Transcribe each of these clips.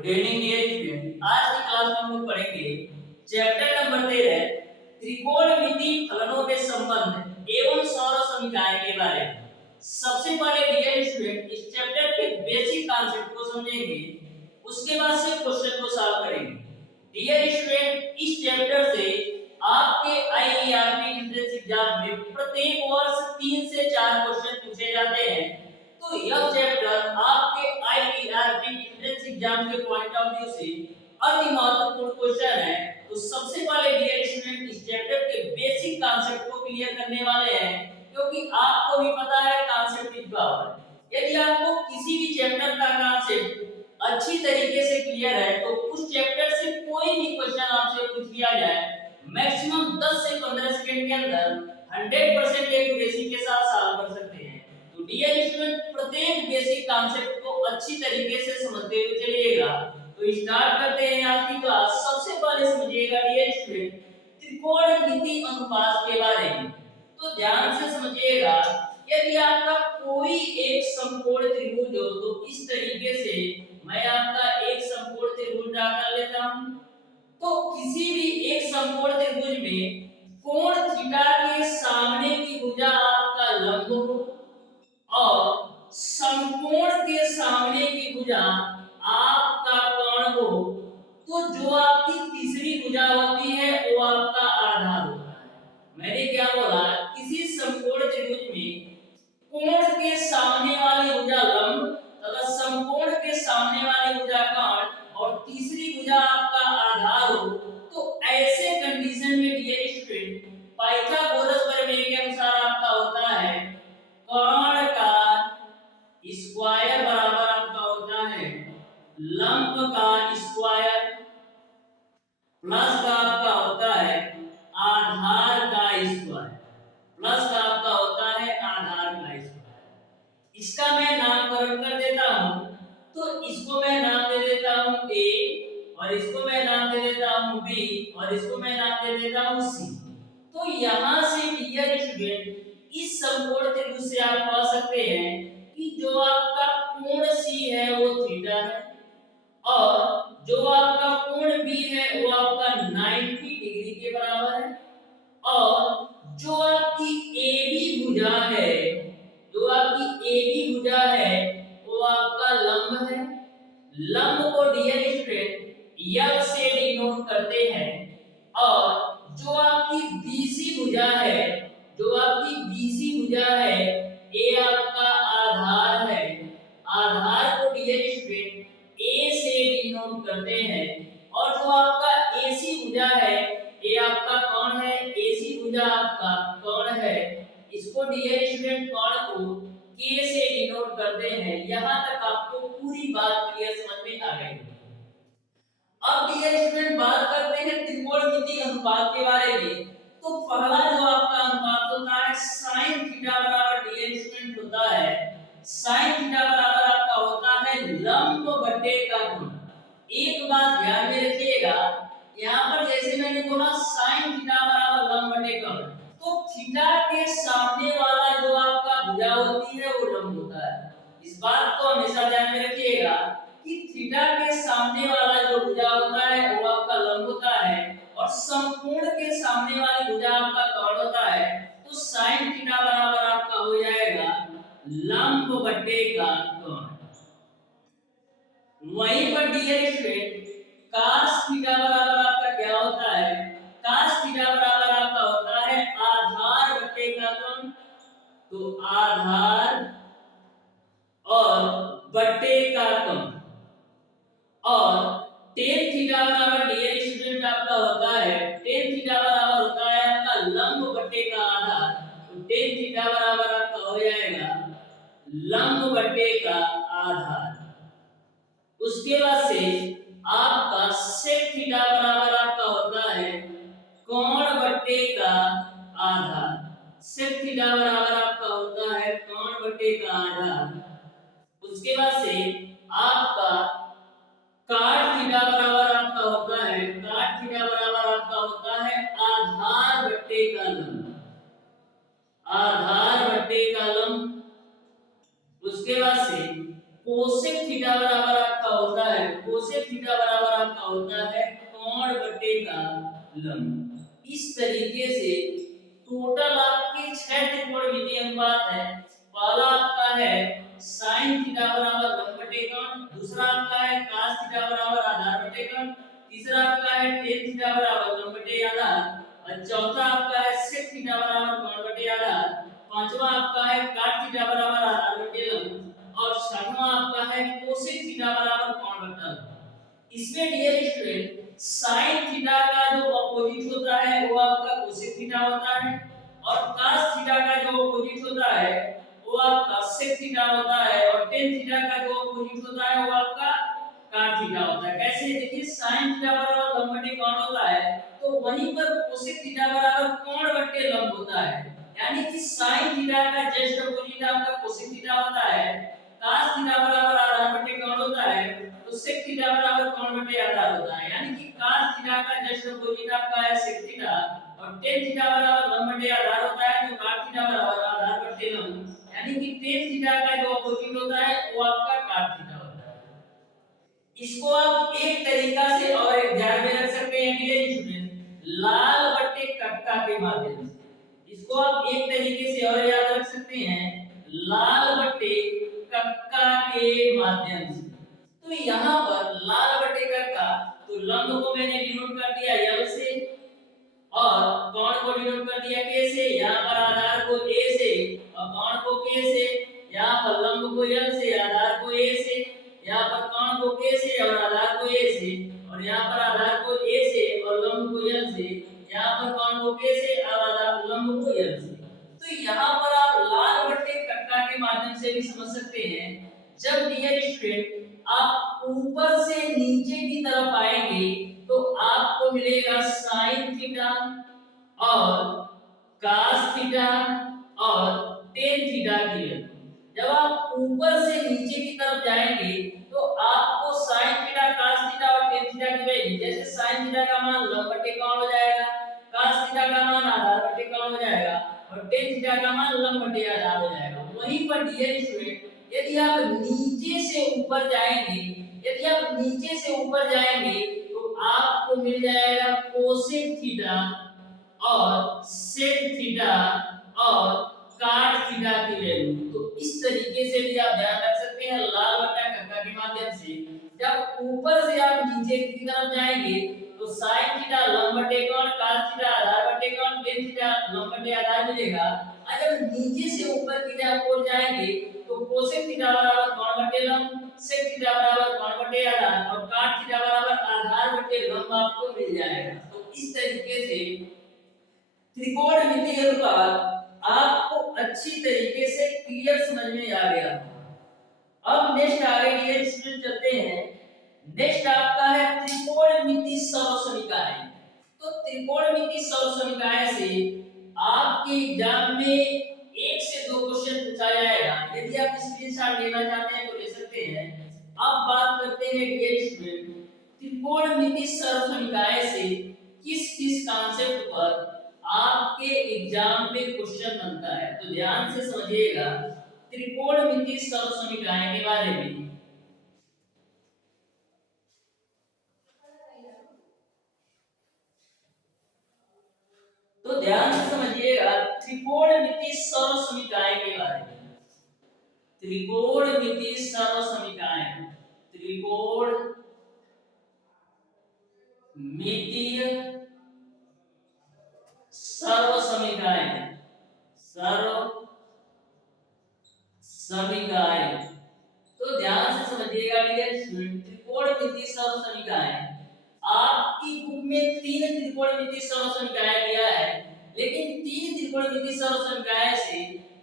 Good evening dear student. आज की class में हम लोग पढ़ेंगे चैप्टर नंबर 13 त्रिकोणमिति फलनों के संबंध एवं सौर समीकरण के बारे में। सबसे पहले डियर स्टूडेंट इस चैप्टर के बेसिक कॉन्सेप्ट को समझेंगे, उसके बाद से क्वेश्चन को सॉल्व करेंगे। डियर स्टूडेंट इस चैप्टर से आपके आईईआरबी एंट्रेंस एग्जाम में प्रत्येक वर्ष 3 से 4 क्वेश्चन पूछे जाते हैं। तो यह चैप्टर आपके आईईआरबी एंट्रेंस एग्जाम के पॉइंट ऑफ व्यू से अति महत्वपूर्ण क्वेश्चन है। तो सबसे पहले डियर स्टूडेंट इस चैप्टर के बेसिक कॉन्सेप्ट को क्लियर करने वाले हैं, क्योंकि आपको भी पता है कॉन्सेप्ट इज पावर। यदि आपको किसी भी चैप्टर का कॉन्सेप्ट अच्छी तरीके से क्लियर है तो उस चैप्टर से कोई भी क्वेश्चन आपसे पूछ लिया जाए, मैक्सिमम 10 से 15 सेकंड के अंदर 100% एक्यूरेसी के साथ सॉल्व कर सकते हैं। तो डियर स्टूडेंट प्रत्येक बेसिक कॉन्सेप्ट को अच्छी तरीके से समझते हुए चलिएगा। तो स्टार्ट करते हैं आज की क्लास। सबसे पहले समझिएगा डियर स्टूडेंट त्रिकोणमिति अनुपात के बारे में। तो ध्यान से समझिएगा, यदि आपका कोई एक समकोण त्रिभुज हो तो इस तरीके से मैं आपका एक समकोण त्रिभुज ड्रा कर लेता हूं। तो किसी भी एक समकोण त्रिभुज में कोण थीटा के सामने की भुजा आपका लंब हो और समकोण के सामने की भुजा आपका कोण हो, तो जो आपकी तीसरी भुजा होती है वो आपका आधार होता है। मैंने क्या बोला, किसी समकोण त्रिभुज में कोण के सामने वाली भुजा लंब तथा समकोण के सामने वाली भुजा कोण और तीसरी भुजा आपका आधार हो, तो ऐसे कंडीशन में डियर स्टूडेंट पाइथागोरस प्रमेय के अनुसार आपका होता है कोण का स्क्वायर बराबर आपका होता है लंब का स्क्वायर प्लस का आपका होता है आधार का स्क्वायर प्लस का आपका होता है आधार का स्क्वायर। इसका मैं नामकरण कर देता हूं, तो इसको मैं नाम दे देता हूं ए और इसको मैं नाम दे देता हूं बी और इसको मैं नाम दे देता हूं सी। तो यहां से डियर स्टूडेंट इस समकोण त्रिभुज से आप पा सकते हैं कि जो आपका कोण सी है वो थीटा है और जो आपका कोण बी है वो आपका 90 डिग्री के बराबर है और जो आपकी AB भुजा है, जो आपकी AB भुजा है वो आपका लंब है। लंब को डियर स्टूडेंट L से डिनोट करते हैं और जो आपकी BC भुजा है, जो आपकी BC भुजा है ये आपका आधार है। आधार को डियर स्टूडेंट A से डिनोट करते हैं और जो आपका AC भुजा है ये आपका कोण है। AC भुजा आपका कोण है, इसको डियर स्टूडेंट कोण को K से डिनोट करते हैं। यहां तक आपको पूरी बात क्लियर समझ में आ गई। अब डियर स्टूडेंट बात करते हैं त्रिकोणमिति अनुपात के बारे में। तो पहला जो आपका अनुपात होता है sin थीटा बराबर डियर स्टूडेंट होता है sin थीटा बराबर आपका होता है लंब बटे का गुण। एक बात ध्यान में रखिएगा, यहां पर जैसे मैंने बोला sin थीटा बराबर लंब बटे का गुण, तो थीटा के सामने वाला जो आपका भुजा होती है वो लंब होता है। इस बात को हमेशा ध्यान में रखिएगा कि थीटा के सामने वाला जो भुजा होता है वो आपका लंब होता है और समकोण के सामने वाली भुजा आपका कोण होता है। तो sin थीटा बराबर आपका हो जाएगा लंब बटे का कोण। वहीं पर डियर स्टूडेंट cos थीटा बराबर आपका क्या होता है, cos थीटा बराबर आपका होता है आधार बटे का कोण। तो आधार और बटे का कोण और tan थीटा बराबर डियर स्टूडेंट आपका होता है tan थीटा बराबर होता है आपका लंब बटे का आधार। तो tan थीटा बराबर आपका हो जाएगा लंब बटे का आधार। उसके बाद से आपका sec थीटा बराबर आपका होता है कोण बटे का आधार। sec थीटा बराबर आपका होता है कोण बटे का आधार। उसके बाद से आपका cot थीटा बराबर आपका होता है, cot थीटा बराबर आपका होता है आधार बटे का लंब, आधार बटे का लंब। उसके बाद से cosec थीटा बराबर आपका होता है कोसेक थीटा बराबर आपका होता है कोण बटे का लंब। इस तरीके से टोटल आपके 6 त्रिकोणमितीय अनुपात है। पहला आपका है sin थीटा बराबर लंब बटे कोण, दूसरा आपका है cos थीटा बराबर आधार बटे कोण, तीसरा आपका है tan थीटा बराबर लंब बटे आधार, और चौथा आपका है sec थीटा बराबर कोण बटे आधार, पांचवा आपका है cot थीटा बराबर आधार बटे लंब, और छठवां आपका है cosec थीटा बराबर कोण बटे लंब। इसमें डियर स्टूडेंट sin थीटा का जो अपोजिट होता है वो आपका cosec थीटा होता है, और cos थीटा का जो अपोजिट होता है वो आपका sec थीटा होता है, और tan थीटा का जो अपोजिट होता है वो आपका cot थीटा होता है। कैसे देखिए sin थीटा बराबर लंब बटे कोण होता है तो वहीं पर cosec थीटा बराबर कोण बटे लंब होता है, यानी कि sin थीटा का जस्ट अपोजिट आपका cosec थीटा होता है, cos थीटा बराबर आधार बटे कोण होता है तो sec थीटा बराबर कोण बटे आधार होता है, यानी कि cos थीटा का जस्ट अपोजिट आपका है sec थीटा, और tan थीटा बराबर लंब बटे आधार होता है तो cot थीटा बराबर आधार बटे लंब, यानी कि tan थीटा का जो अपोजिट होता है वो आपका cot थीटा होता है। इसको आप एक तरीका से और ध्यान में रख सकते हैं डियर स्टूडेंट, लाल बटे कक्का के माध्यम से। इसको आप एक तरीके से और याद रख सकते हैं, लाल बटे कक्का के माध्यम से। तो यहाँ पर लाल बटे कक्का, तो लंब को मैंने डिनोट कर दिया L से और कोण को डिनोट कर दिया K से, यहाँ पर आधार को A से और कोण को K से, यहाँ पर लंब को L से, आधार को A से, यहाँ पर कोण को K से और आधार को A से, और यहाँ पर आधार को A से और लंब को L से, यहाँ पर कोण को K से और आधार लंब को L से। तो यहाँ पर आप लाल बटे कक्का के माध्यम से भी समझ सकते हैं। जब डियर स्टूडेंट आप ऊपर से नीचे की तरफ आएंगे तो आपको मिलेगा sin थीटा और cos थीटा और tan थीटा की वैल्यू। जब आप ऊपर से नीचे की तरफ जाएंगे तो आपको sin थीटा cos थीटा और tan थीटा की वैल्यू, जैसे sin थीटा का मान लंब बटे कोण हो जाएगा, cos थीटा का मान आधार बटे कोण हो जाएगा, और tan थीटा का मान लंब बटे आधार हो जाएगा। वहीं पर डियर स्टूडेंट यदि आप नीचे से ऊपर जाएंगे, यदि आप नीचे से ऊपर जाएंगे तो आपको मिल जाएगा कोसेक थीटा और सेक थीटा और काट थीटा की वैल्यू। तो इस तरीके से भी आप ध्यान रख सकते हैं लाल बटा कक्का के माध्यम से। जब ऊपर से आप नीचे की तरफ जाएंगे तो sin थीटा लंब बटे कोण, cos थीटा आधार बटे कोण, tan थीटा लंब बटे आधार मिलेगा। अगर नीचे से ऊपर की तरफ और जाएंगे तो कोसेक थीटा बराबर कोण बटे लंब, सेक थीटा बराबर कोण बटे आधार, और काट थीटा बराबर आधार बटे लंब आपको मिल जाएगा। तो इस तरीके से त्रिकोणमितीय अनुपात आपको अच्छी तरीके से क्लियर समझ में आ गया। अब नेक्स्ट आगे डियर स्टूडेंट चलते हैं। नेक्स्ट आपका है त्रिकोणमिति सर्वसमीकरण। तो त्रिकोणमिति सर्वसमीकरण से आपके एग्जाम में 1 से 2 क्वेश्चन पूछा जाएगा। यदि आप स्क्रीनशॉट लेना चाहते हैं तो ले सकते हैं। अब बात करते हैं डियर स्टूडेंट त्रिकोणमिति सर्वसमीकरण से किस किस कॉन्सेप्ट पर आपके एग्जाम में क्वेश्चन बनता है, तो ध्यान से समझिएगा त्रिकोणमिति सर्वसमीकरण के बारे में। तो ध्यान से समझिएगा त्रिकोणमिति सर्वसमीकरण के बारे में। त्रिकोणमिति सर्वसमीकरण, त्रिकोणमितीय सर्वसमीकरण, सर्वसमीकरण। तो ध्यान से समझिएगा डियर स्टूडेंट त्रिकोणमिति सर्वसमीकरण आपकी बुक में 3 त्रिकोणमिति सर्वसमीकरण दिया है, लेकिन 3 त्रिकोणमिति सर्वसमीकरण से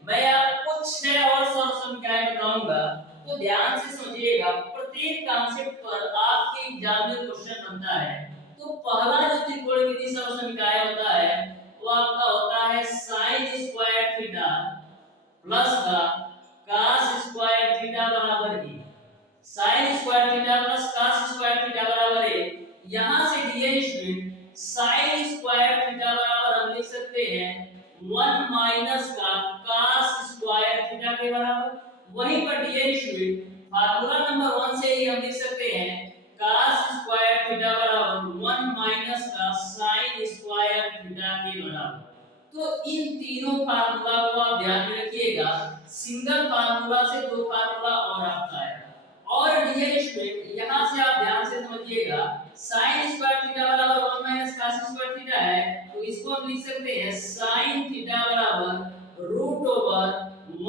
मैं आपको 6 और सर्वसमीकरण बताऊंगा। तो ध्यान से समझिएगा प्रत्येक कॉन्सेप्ट पर आपके एग्जाम में क्वेश्चन बनता है। तो पहला जो त्रिकोणमिति सर्वसमीकरण होता है वो आपका होता है sin स्क्वायर थीटा प्लस का cos स्क्वायर थीटा बराबर है। sin square theta plus cos square theta बराबर है। यहां से dear student sin square theta बराबर हम लिख सकते हैं 1 माइनस का cos स्क्वायर थीटा के बराबर। वहीं पर डियर स्टूडेंट फार्मूला नंबर 1 से ही हम लिख सकते हैं sin स्क्वायर थीटा के बराबर। तो इन तीनों फार्मूला को आप ध्यान में रखिएगा, सिंगल फार्मूला से दो फार्मूला और आपका है। और डियर स्टूडेंट यहां से आप ध्यान से समझिएगा, sin स्क्वायर थीटा बराबर 1 माइनस cos स्क्वायर थीटा है, तो इसको हम लिख सकते हैं sin थीटा बराबर रूट ओवर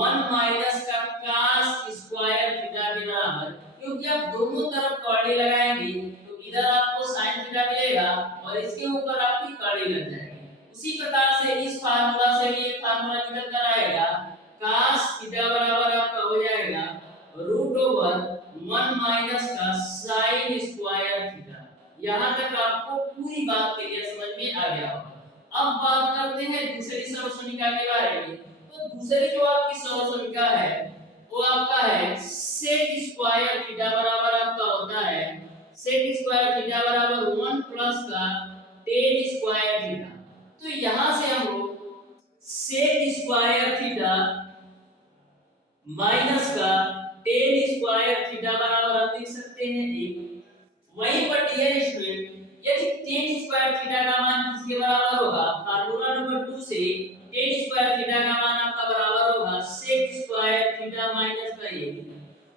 1 माइनस का cos स्क्वायर थीटा के बराबर। क्योंकि आप दोनों तरफ कौड़ी लगाएंगे तो इधर आपको sin थीटा मिलेगा और इसके ऊपर आपकी कौड़ी लग जाएगी। उसी प्रकार से इस फार्मूला से भी एक फार्मूला निकल कर आएगा, cos थीटा बराबर आपका हो जाएगा रूट ओवर 1 माइनस का sin स्क्वायर थीटा। यहां तक आपको पूरी बात क्लियर समझ में आ गया होगा। अब बात करते हैं दूसरी सर्वसमीकरण के बारे में। तो दूसरी जो आपकी सर्वसमीकरण है वो आपका है sec स्क्वायर थीटा बराबर आपका होता है sec स्क्वायर थीटा बराबर 1 प्लस का tan स्क्वायर थीटा। तो यहां से हम लोग sec स्क्वायर थीटा माइनस का tan स्क्वायर थीटा बराबर आप लिख सकते हैं 1। वहीं पर डियर स्टूडेंट यदि tan स्क्वायर थीटा का मान किसके बराबर होगा, फार्मूला नंबर 2 से tan स्क्वायर थीटा का मान आपका बराबर होगा sec स्क्वायर थीटा माइनस का 1।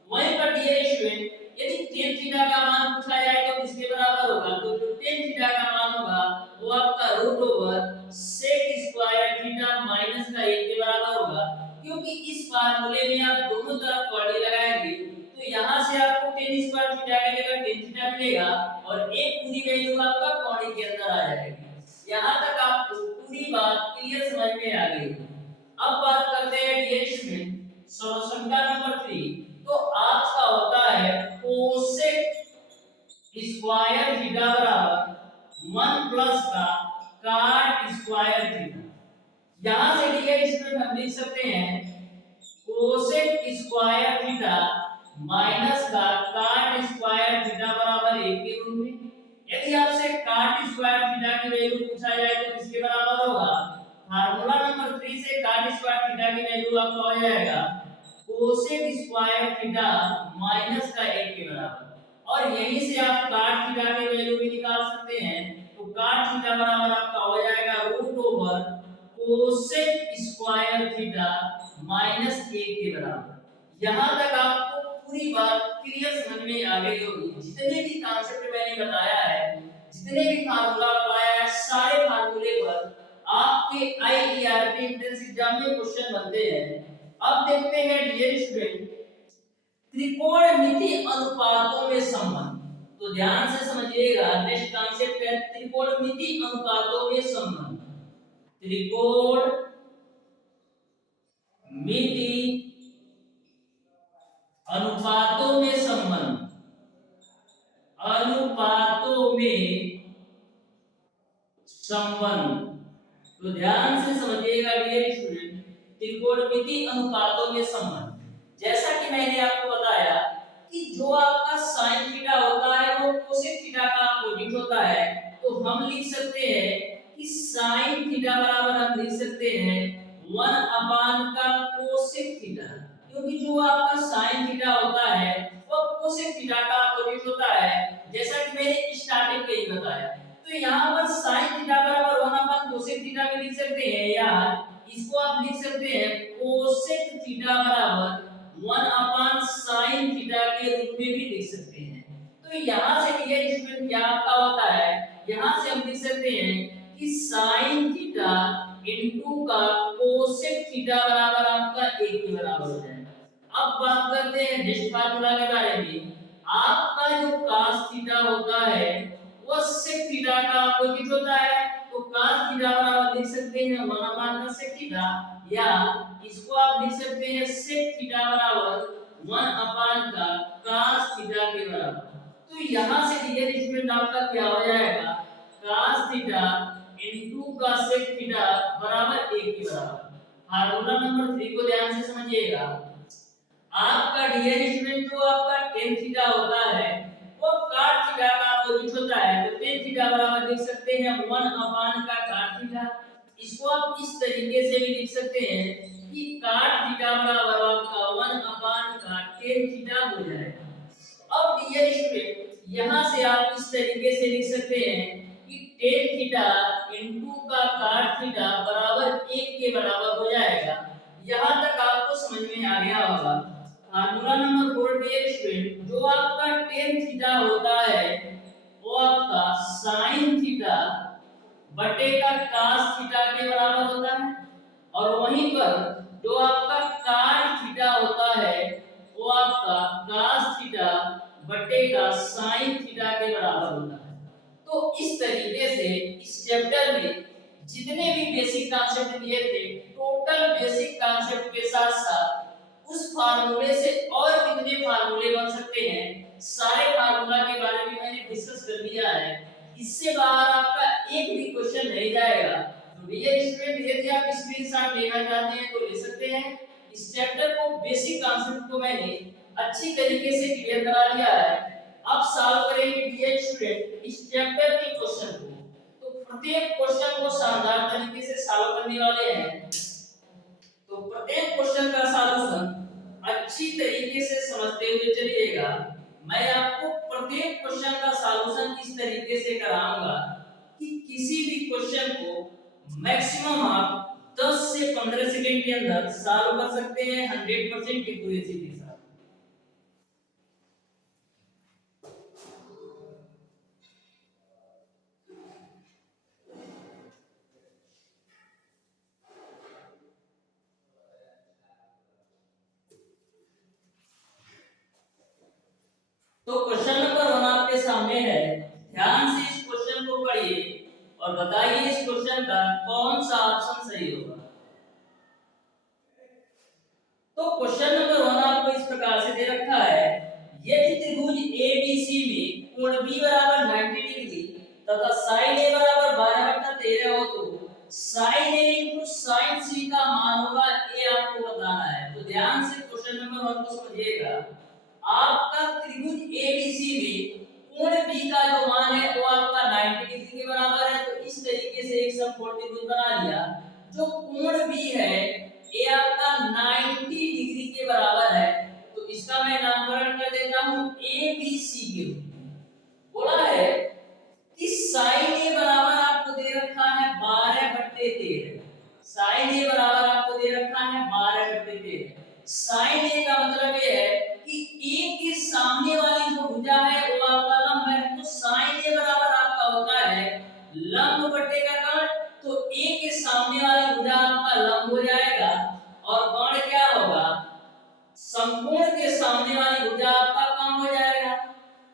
वहीं पर डियर स्टूडेंट यदि tan थीटा का मान पूछा जाए तो किसके बराबर होगा, तो जो tan थीटा का मान होगा वो आपका root over sec square theta minus का 1 के बराबर होगा। क्योंकि इस फार्मूले में आप दोनों तरफ कौड़ी लगाएंगे तो यहां से आपको tan स्क्वायर थीटा की जगह tan थीटा मिलेगा और एक पूरी वैल्यू आपका कौड़ी के अंदर आ जाएगी। यहां तक आपको पूरी बात क्लियर समझ में आ गई। अब बात करते हैं डियर स्टूडेंट समीकरण नंबर 3। तो आपका होता है कोसेक स्क्वायर थीटा बराबर 1 प्लस का cot स्क्वायर थीटा। यहां से डियर स्टूडेंट हम लिख सकते हैं कोसेक स्क्वायर थीटा माइनस का cot स्क्वायर थीटा बराबर 1 के रूप में। यदि आपसे cot स्क्वायर थीटा की वैल्यू पूछा जाए तो किसके बराबर होगा, फार्मूला नंबर 3 से cot स्क्वायर थीटा की वैल्यू आपका हो जाएगा कोसेक स्क्वायर थीटा माइनस का 1 के बराबर। और यहीं से आप cot थीटा की वैल्यू भी निकाल सकते हैं। तो cot थीटा बराबर आपका हो जाएगा root over cosec square theta minus 1 के बराबर। यहां तक आपको पूरी बात क्लियर समझ में आ गई होगी। जितने भी कॉन्सेप्ट मैंने बताया है, जितने भी फार्मूला बताया है, सारे फार्मूले पर आपके आईईआरटी एंट्रेंस एग्जाम में क्वेश्चन बनते हैं। अब देखते हैं डियर स्टूडेंट त्रिकोणमिति अनुपातों में संबंध। तो ध्यान से समझिएगा, नेक्स्ट कॉन्सेप्ट है त्रिकोणमिति अनुपातों में संबंध। त्रिकोणमिति अनुपातों में संबंध, अनुपातों में संबंध। तो ध्यान से समझिएगा डियर स्टूडेंट त्रिकोणमिति अनुपातों में संबंध। जैसा कि मैंने आपको बताया कि जो आपका sin थीटा होता है वो cosec थीटा का अपोजिट होता है। तो हम लिख सकते हैं कि sin थीटा बराबर हम लिख सकते हैं 1 अपान का cosec थीटा। क्योंकि जो आपका sin थीटा होता है वो cosec थीटा का अपोजिट होता है, जैसा कि मैंने स्टार्टिंग में ही बताया। तो यहाँ पर sin थीटा बराबर 1 अपान cosec थीटा भी लिख सकते हैं, या इसको आप लिख सकते हैं cosec थीटा बराबर 1 अपान sin थीटा के रूप में भी लिख सकते हैं। तो यहाँ से डियर स्टूडेंट क्या आपका होता है, यहाँ से हम लिख सकते हैं कि sin थीटा इनटू का cosec थीटा बराबर आपका 1 के बराबर हो जाएगा। अब बात करते हैं नेक्स्ट फार्मूला के बारे में। आपका जो cos थीटा होता है वो sec थीटा का अपोजिट होता है। तो cos थीटा बराबर लिख सकते हैं 1 अपान sec थीटा, या इसको आप लिख सकते हैं sec थीटा बराबर 1 अपान का cos थीटा के बराबर। तो यहां से डियर स्टूडेंट आपका क्या हो जाएगा, cos थीटा इनटू का sec थीटा बराबर 1 के बराबर। फार्मूला नंबर 3 को ध्यान से समझिएगा। आपका डियर स्टूडेंट जो आपका tan थीटा होता है वो cot थीटा का अपोजिट होता है। तो tan थीटा बराबर लिख सकते हैं 1 अपान का cot थीटा। इसको आप इस तरीके से भी लिख सकते हैं कि cot थीटा बराबर आपका 1 अपान का tan थीटा हो जाएगा। अब डियर स्टूडेंट यहां से आप इस तरीके से लिख सकते हैं कि टेन थीटा इनटू का cot थीटा बराबर 1 के बराबर हो जाएगा। यहाँ तक आपको समझ में आ गया होगा। फार्मूला नंबर 4 डियर स्टूडेंट, जो आपका टेन थीटा होता है वो आपका साइन थीटा बटे का cos थीटा के बराबर होता है, और वहीं पर जो आपका cot थीटा होता है वो आपका cos थीटा बटे का sin थीटा के बराबर होता है। तो इस तरीके से इस चैप्टर में जितने भी बेसिक कॉन्सेप्ट दिए थे, टोटल बेसिक कॉन्सेप्ट के साथ साथ उस फार्मूले से और कितने फार्मूले बन सकते हैं, सारे फार्मूला के बारे में मैंने डिस्कस कर लिया है। इससे बाहर आपका एक भी क्वेश्चन नहीं जाएगा। तो डियर स्टूडेंट, यदि आप स्क्रीनशॉट लेना चाहते हैं तो ले सकते हैं। इस चैप्टर को बेसिक कॉन्सेप्ट को मैंने अच्छी तरीके से क्लियर करा दिया है। अब सॉल्व करेंगे डियर स्टूडेंट इस चैप्टर के क्वेश्चन को। तो प्रत्येक क्वेश्चन को शानदार तरीके से सॉल्व करने वाले हैं। तो प्रत्येक क्वेश्चन का सॉल्यूशन अच्छी तरीके से समझते हुए चलिएगा। मैं आपको प्रत्येक क्वेश्चन का सॉल्यूशन इस तरीके से कराऊंगा कि किसी भी क्वेश्चन को मैक्सिमम आप 10 से 15 सेकंड के अंदर सॉल्व कर सकते हैं 100% एक्यूरेसी के साथ। तो क्वेश्चन नंबर 1 आपके सामने है। ध्यान से इस क्वेश्चन को पढ़िए और बताइए इस क्वेश्चन का कौन सा ऑप्शन सही होगा। तो क्वेश्चन नंबर 1 आपको इस प्रकार से दे रखा है, यदि त्रिभुज ABC में कोण B बराबर 90 डिग्री तथा sin A बराबर 12/13 हो तो sin A into sin C का मान होगा A आपको बताना है। तो ध्यान से क्वेश्चन नंबर 1 को समझिएगा। आपका त्रिभुज ABC में कोण B का जो मान है वो आपका 90 डिग्री के बराबर है। तो इस तरीके से एक समकोण त्रिभुज बना लिया। जो कोण B है ये आपका 90 डिग्री के बराबर है। तो इसका मैं नामकरण कर देता हूं ABC के रूप में। बोला है कि sin A बराबर आपको दे रखा है 12/13। sin A बराबर आपको दे रखा है 12/13। sin A का मतलब ये है कि A के सामने वाली जो भुजा है वो आपका लंब है। तो sin A बराबर आपका होता है लंब बटे का कर्ण। तो A के सामने वाली भुजा आपका लंब हो जाएगा और कर्ण क्या होगा, समकोण के सामने वाली भुजा आपका कर्ण हो जाएगा।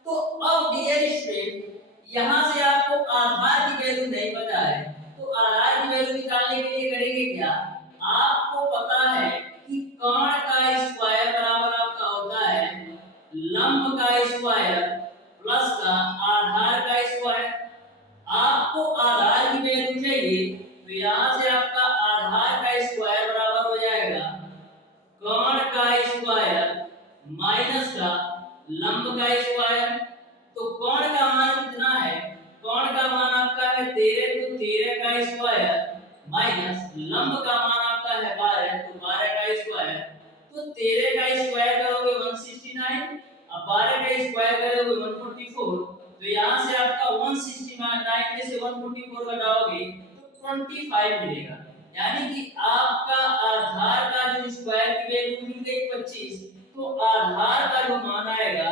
तो अब डियर स्टूडेंट, यहां से आपको आधार की वैल्यू नहीं पता है, तो आधार की वैल्यू निकालने के लिए करेंगे क्या, आपको पता है कि कर्ण का स्क्वायर बराबर आपका होता है लंब का स्क्वायर प्लस का आधार का स्क्वायर। आपको आधार की वैल्यू चाहिए तो यहां से आपका आधार का स्क्वायर बराबर हो जाएगा कर्ण का स्क्वायर माइनस का लंब का स्क्वायर। तो कर्ण का मान कितना है, कर्ण का मान आपका है 13। तो 13 का स्क्वायर माइनस लंब का मान आपका है 12। तो 12 का स्क्वायर। तो 13 का स्क्वायर करोगे 169, अब 12 का स्क्वायर करोगे 144। तो यहां से आपका 169 में से 144 घटाओगे तो 25 मिलेगा। यानी कि आपका आधार का जो स्क्वायर की वैल्यू मिल गई 25। तो आधार का जो मान आएगा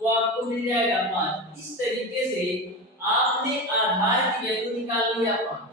वो आपको मिल जाएगा 5। इस तरीके से आपने आधार की वैल्यू निकाल लिया 5।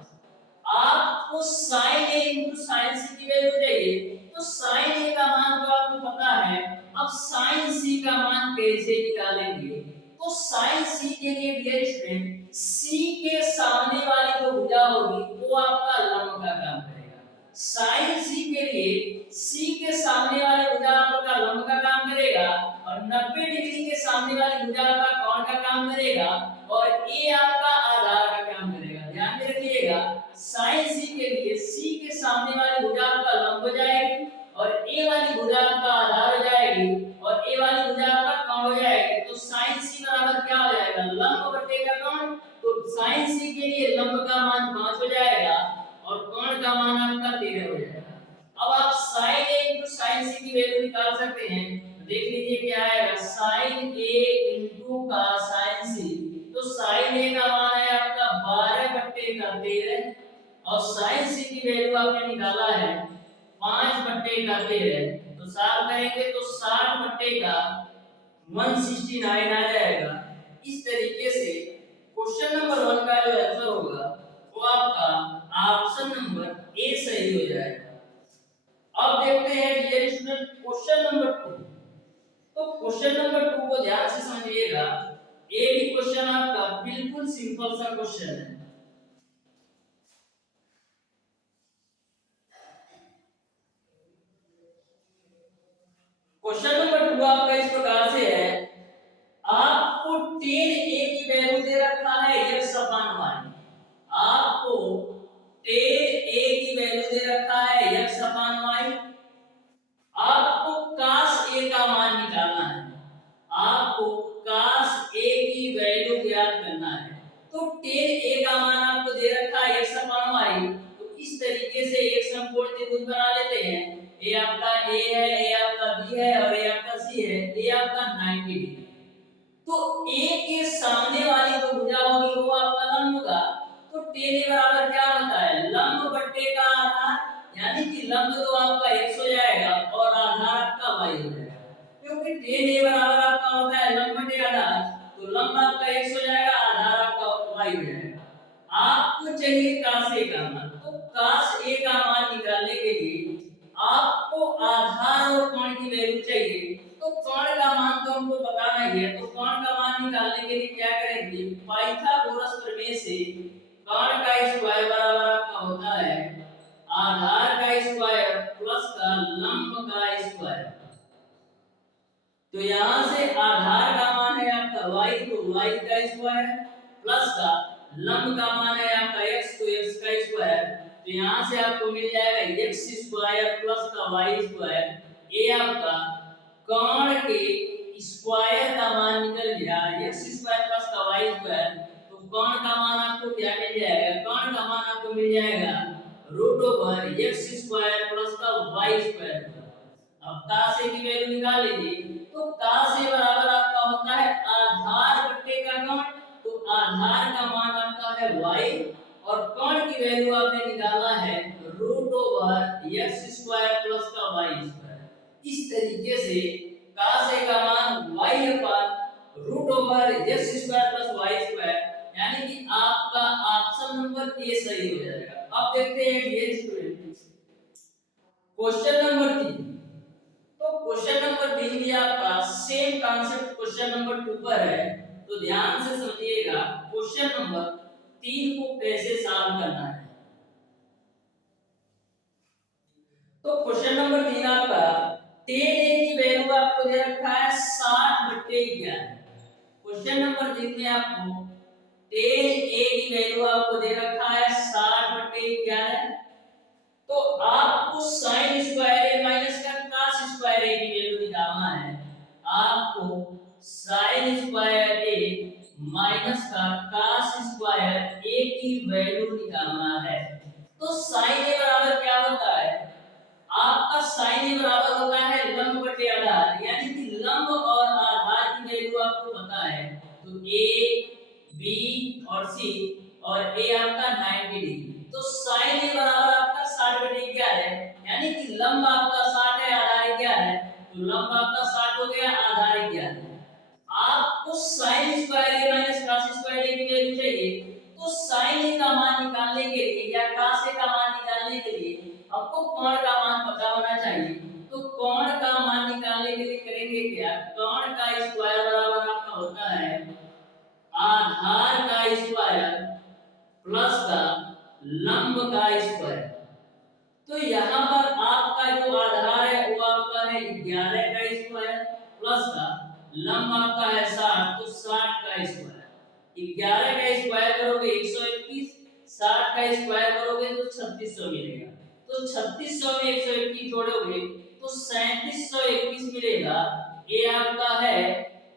आपको sin A into sin C की वैल्यू चाहिए। तो sin A का मान तो आपको पता है, अब sin C का मान कैसे निकालेंगे। तो sin C के लिए डियर स्टूडेंट, C के सामने वाली जो भुजा होगी वो आपका लंब का काम करेगा। sin C के लिए C के सामने वाली भुजा आपका लंब का काम करेगा और 90 डिग्री के सामने वाली भुजा आपका कोण का काम करेगा और A आपका आधार का काम करेगा। ध्यान में रखिएगा, sin C के लिए C के सामने वाली भुजा आपका लंब हो जाएगी और A वाली भुजा आपका आधार हो जाएगी और A वाली भुजा आपका कोण हो जाएगी। तो sin C बराबर क्या हो जाएगा, लंब बटे का कोण। तो sin C के लिए लंब का मान 5 हो जाएगा और कोण का मान आपका 13 हो जाएगा। अब आप sin A into sin C की वैल्यू निकाल सकते हैं। देख लीजिए क्या आएगा, sin A into का sin C। तो sin A का मान है आपका 12 का 13 और sin c की वैल्यू आपने निकाला है 5 बट्टे का 13, तो सॉल्व करेंगे तो 60 बट्टे का 169 आ जाएगा। इस तरीके से क्वेश्चन नंबर 1 का जो आंसर होगा वो आपका ऑप्शन नंबर ए सही हो जाएगा। अब देखते हैं डियर स्टूडेंट क्वेश्चन नंबर 2। तो क्वेश्चन नंबर 2 को ध्यान से समझिएगा। ये भी क्वेश्चन आपका बिल्कुल सिंपल सा क्वेश्चन है। क्वेश्चन नंबर 2 आपका इस प्रकार से है, आपको 10a की वैल्यू दे रखा है x अपान y। आपको 10a की वैल्यू दे रखा है x अपान y। आपको cos a का मान निकालना है। आपको cos a की वैल्यू ज्ञात करना है। तो 10a का मान आपको दे रखा है x अपान y। तो इस तरीके से एक समकोण त्रिभुज बना लेते हैं। a आपका a है, a आपका b है और a आपका c है। a आपका 90 डिग्री। तो a के सामने वाली जो भुजा होगी वो आपका लंब होगा। तो tan a बराबर क्या होता है, लंब बट्टे का आधार, यानी कि लंब तो आपका x हो जाएगा और आधार आपका y हो जाएगा। क्योंकि tan a बराबर आपका होता है लंब बट्टे आधार, तो लंब आपका x हो जाएगा, आधार आपका y हो जाएगा। आपको चाहिए cos a का मान। तो cos a का मान निकालने के लिए आपको आधार और कोण की वैल्यू चाहिए। तो कोण का मान तो हमको बताना ही है। तो कोण का मान निकालने के लिए क्या करेंगे, पाइथागोरस प्रमेय से कोण का स्क्वायर बराबर आपका होता है आधार का स्क्वायर प्लस का लंब का स्क्वायर। तो यहां से आधार का मान है आपका y, तो y का स्क्वायर प्लस का लंब का मान है आपका x, तो x का स्क्वायर। तो यहां से आपको मिल जाएगा x स्क्वायर प्लस का y स्क्वायर। ये आपका कोण के स्क्वायर का मान निकल गया x स्क्वायर प्लस का y स्क्वायर। तो कोण का मान आपको क्या मिल जाएगा, कोण का मान आपको मिल जाएगा root over x square plus का y स्क्वायर। अब cos a की वैल्यू निकाल लीजिए। तो cos a बराबर आपका होता है आधार बट्टे का कोण। तो आधार का मान आपका है y और कोण की वैल्यू आपने निकाला है root over x square plus का y स्क्वायर। इस तरीके से cos a का मान y upon root over x square plus y square, यानी कि आपका ऑप्शन नंबर ए सही हो जाएगा। अब देखते हैं ये स्टूडेंट क्वेश्चन नंबर 3। तो क्वेश्चन नंबर 3 भी आपका सेम कॉन्सेप्ट क्वेश्चन नंबर 2 पर है। तो ध्यान से समझिएगा क्वेश्चन नंबर 3 को कैसे सॉल्व करना है। तो क्वेश्चन नंबर 3 आपका tan a की वैल्यू आपको दे रखा है 60/11। क्वेश्चन नंबर 3 में आपको tan a की वैल्यू आपको दे रखा है 60/11। तो आपको sin स्क्वायर a माइनस का cos स्क्वायर a की वैल्यू निकालना है। आपको sin स्क्वायर a माइनस का cos स्क्वायर a की वैल्यू निकालना है। तो sin a बराबर क्या होता है, आपका sin a बराबर होता है लंब बटे आधार, यानी कि लंब और आधार की वैल्यू आपको पता है। तो a b और c और a आपका 90 डिग्री। तो sin a बराबर आपका 60/11 है, यानी कि लंब आपका 60 है, आधार 11 है। तो लंब आपका 60 हो गया, आधार 11। आपको sin square a minus cos square a की वैल्यू चाहिए। तो sin a का मान निकालने के लिए या cos a का मान निकालने के लिए आपको कोण का मान पता होना चाहिए। तो कोण का मान निकालने के लिए करेंगे क्या, कोण का स्क्वायर बराबर आपका होता है आधार का स्क्वायर प्लस का लंब का स्क्वायर। तो यहाँ पर आपका जो आधार है वो आपका है 11 का स्क्वायर प्लस का लंब आपका है 60, तो 60 का स्क्वायर। 11 का स्क्वायर करोगे 121, 60 का स्क्वायर करोगे तो 3600 मिलेगा। तो 3600 में 121 जोड़ोगे तो 3721 मिलेगा। ये आपका है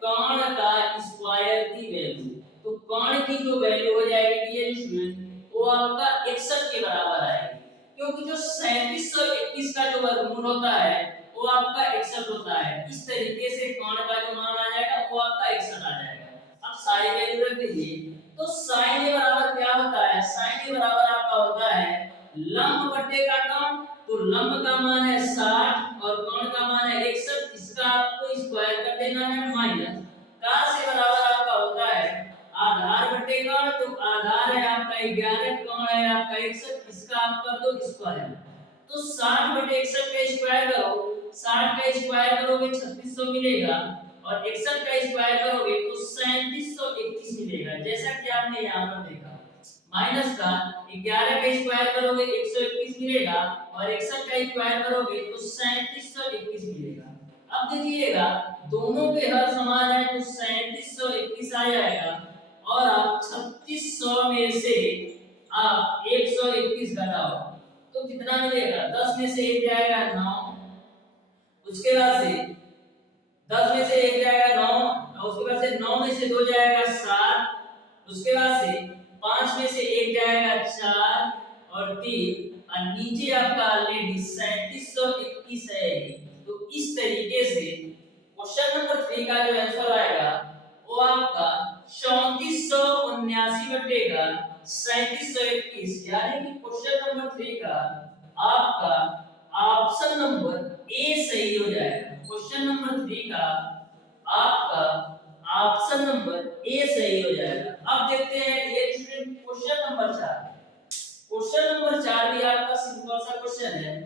कोण का स्क्वायर की वैल्यू। तो कोण की जो वैल्यू हो जाएगी ये स्टूडेंट वो आपका 61 के बराबर आएगी, क्योंकि जो 3721 का जो वर्गमूल होता है वो आपका 61 होता है। इस तरीके से कोण का जो मान आ जाएगा वो आपका 61 आ जाएगा। अब सारी वैल्यू रख दीजिए। तो sin a बराबर क्या होता है, sin a लंब बटे का कौण, तो लंब का मान है 60 और कौण का मान है 61, इसका आपको स्क्वायर कर देना है माइनस का से बराबर आपका होता है आधार बटे कौण, तो आधार है आपका 11, कौण है आपका 61, इसका आप कर दो स्क्वायर, तो 60 बटे 61 का स्क्वायर करो, 60 का स्क्वायर करोगे 3600 मिलेगा और 61 का स्क्वायर करोगे तो 3721 मिलेगा, जैसा कि आपने यहाँ पर देखा। माइनस का 11 का स्क्वायर करोगे 121 मिलेगा और 61 का स्क्वायर करोगे तो 3721 मिलेगा। अब देखिएगा दोनों के हर समान है तो 3721 आ जाएगा और आप 3600 में से आप 121 घटाओ तो कितना मिलेगा, 10 में से 1 जाएगा 9, उसके बाद से 10 में से 1 जाएगा 9 और उसके बाद से 9 में से 2 जाएगा 7, उसके बाद से 5 में से 1 जाएगा 4 और 3 और नीचे आपका ऑलरेडी 3721 है। तो इस तरीके से क्वेश्चन नंबर 3 का जो आंसर आएगा वो आपका 3479 बटेगा 3721, यानी कि क्वेश्चन नंबर 3 का आपका ऑप्शन नंबर ए सही हो जाएगा। क्वेश्चन नंबर 3 का आपका ऑप्शन नंबर ए सही हो जाएगा। अब देखते हैं ये क्वेश्चन नंबर 4। क्वेश्चन नंबर 4 भी आपका सिंपल सा क्वेश्चन है।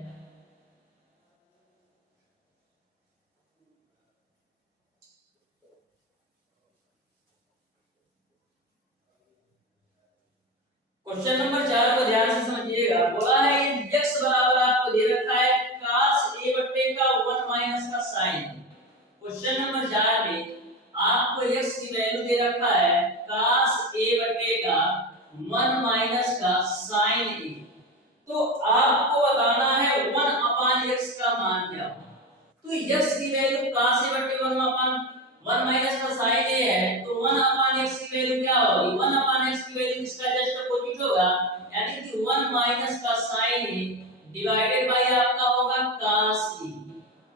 क्वेश्चन नंबर 4 को ध्यान से समझिएगा। बोला है ये x बराबर आपको दे रखा है cos a बटे का 1 माइनस का sin। क्वेश्चन नंबर 4 में आपको x की वैल्यू दे रखा है cos a बटे का 1 माइनस का sin a। तो आपको बताना है 1 अपान x का मान क्या होगा। तो x की वैल्यू cos a बटे 1 अपान 1 माइनस का sin a है, तो 1 अपान x की वैल्यू क्या होगी, 1 अपान x की वैल्यू इसका जस्ट अपोजिट होगा, यानी कि 1 माइनस का sin a डिवाइडेड बाय आपका होगा cos a।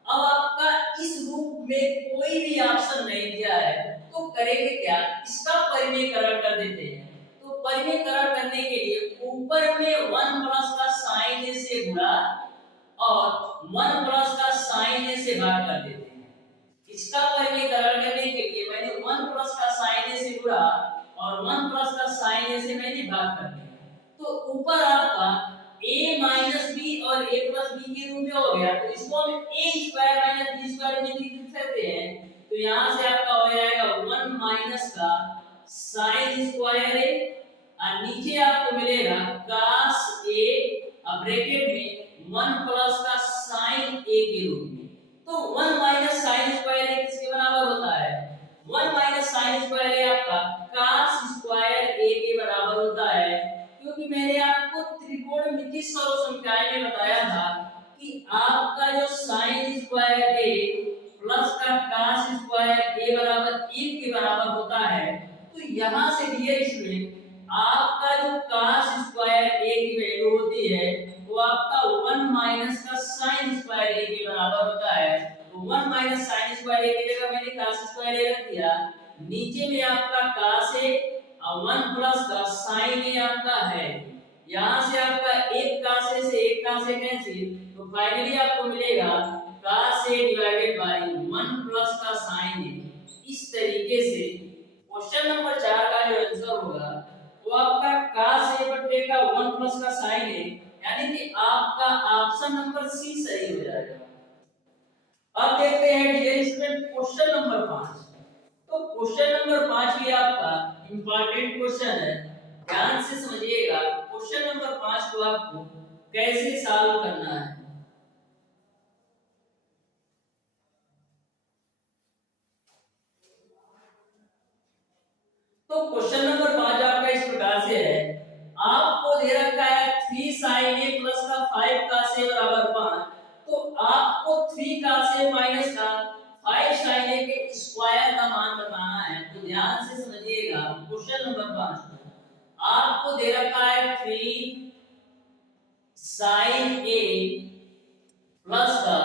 अब आपका इस रूप में कोई भी ऑप्शन नहीं दिया है तो करेंगे क्या, इसका परिमेयकरण कर देते हैं। तो परिमेयकरण करने के लिए ऊपर में 1 प्लस का sin a से गुणा और 1 प्लस का sin a से भाग कर देते हैं। इसका परिमेयकरण करने के लिए मैंने 1 प्लस का sin a से गुणा और 1 प्लस का sin a से मैंने भाग कर दिया, तो ऊपर आपका a माइनस b और a प्लस b के रूप में हो गया, तो इसको हम a square minus b square में लिख सकते हैं। तो यहां से आपका हो जाएगा 1 माइनस का sin स्क्वायर a और नीचे आपको मिलेगा cos a और ब्रैकेट में 1 प्लस का sin a के रूप में। तो 1 माइनस sin स्क्वायर a किसके बराबर होता है, 1 माइनस sin स्क्वायर a आपका cos स्क्वायर a के बराबर होता है, क्योंकि मैंने आपको त्रिकोणमितीय सरल समीकरण में बताया था कि आपका जो sin स्क्वायर a प्लस का cos स्क्वायर a बराबर 1 के बराबर होता है। तो यहां से डियर स्टूडेंट आपका जो cos स्क्वायर a की वैल्यू होती है वो आपका 1 माइनस का sin स्क्वायर a के बराबर होता है। तो 1 माइनस sin स्क्वायर a की जगह मैंने cos स्क्वायर a रख दिया, नीचे में आपका cos a और 1 प्लस का sin a आपका है। यहां से आपका एक cos a से एक cos a कैंसिल, तो फाइनली आपको मिलेगा cos a divided by 1 plus का sin a। इस तरीके से क्वेश्चन नंबर 4 का जो आंसर होगा वो आपका cos a बटे का 1 प्लस का sin a, यानी कि आपका ऑप्शन नंबर सी सही हो जाएगा। अब देखते हैं डियर स्टूडेंट क्वेश्चन नंबर 5। तो क्वेश्चन नंबर 5 भी आपका इंपॉर्टेंट क्वेश्चन है, ध्यान से समझिएगा। क्वेश्चन नंबर 5 को आपको कैसे सॉल्व करना है। तो क्वेश्चन नंबर 5 आपका इस प्रकार से है, आपको दे रखा है 3 sin a प्लस का 5 cos a बराबर 5, तो आपको 3 cos a माइनस का 5 sin a के स्क्वायर का मान बताना है। तो ध्यान से समझिएगा क्वेश्चन नंबर 5 आपको दे रखा है 3 sin a प्लस का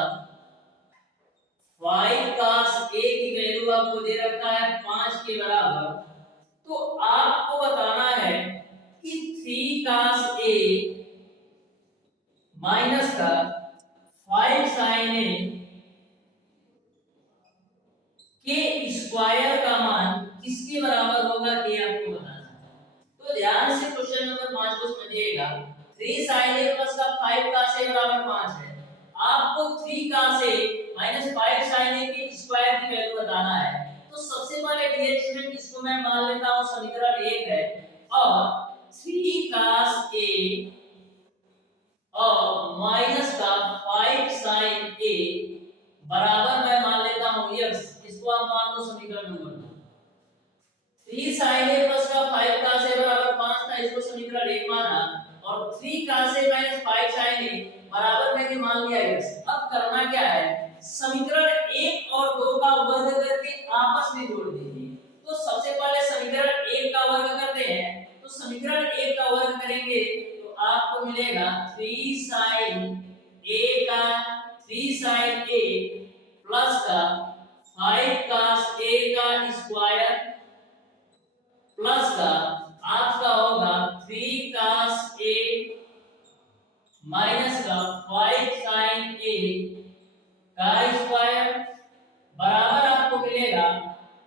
5 cos a की वैल्यू आपको दे रखा है 5 के बराबर। तो आपको बताना है कि 3 cos a माइनस का 5 sin a के स्क्वायर का मान किसके बराबर होगा ये आपको बताना है। तो ध्यान से क्वेश्चन नंबर 5 को समझिएगा। 3 sin a प्लस का 5 का से बराबर 5 है। आपको 3 का से माइनस 5 sin a के स्क्वायर की वैल्यू बताना है। तो सबसे पहले डियर स्टूडेंट इसको मैं मान लेता हूं समीकरण 1 है और 3 cos a और माइनस का 5 sin a बराबर मैं मान लेता हूं x। इसको आप मान लो समीकरण नंबर 2। 3 sin a प्लस का 5 का से बराबर 5 था, इसको समीकरण 1 माना और 3 का से माइनस 5 sin a बराबर मैंने मान लिया x। अब करना क्या है, समीकरण 1 और 2 का वर्ग करके आपस में जोड़ दीजिए। तो सबसे पहले समीकरण 1 का वर्ग करते हैं। तो समीकरण 1 का वर्ग करेंगे तो आपको मिलेगा 3 sin a का 3 sin a प्लस का 5 cos a का स्क्वायर प्लस का आपका होगा 3 cos a माइनस का 5 sin a का स्क्वायर बराबर आपको मिलेगा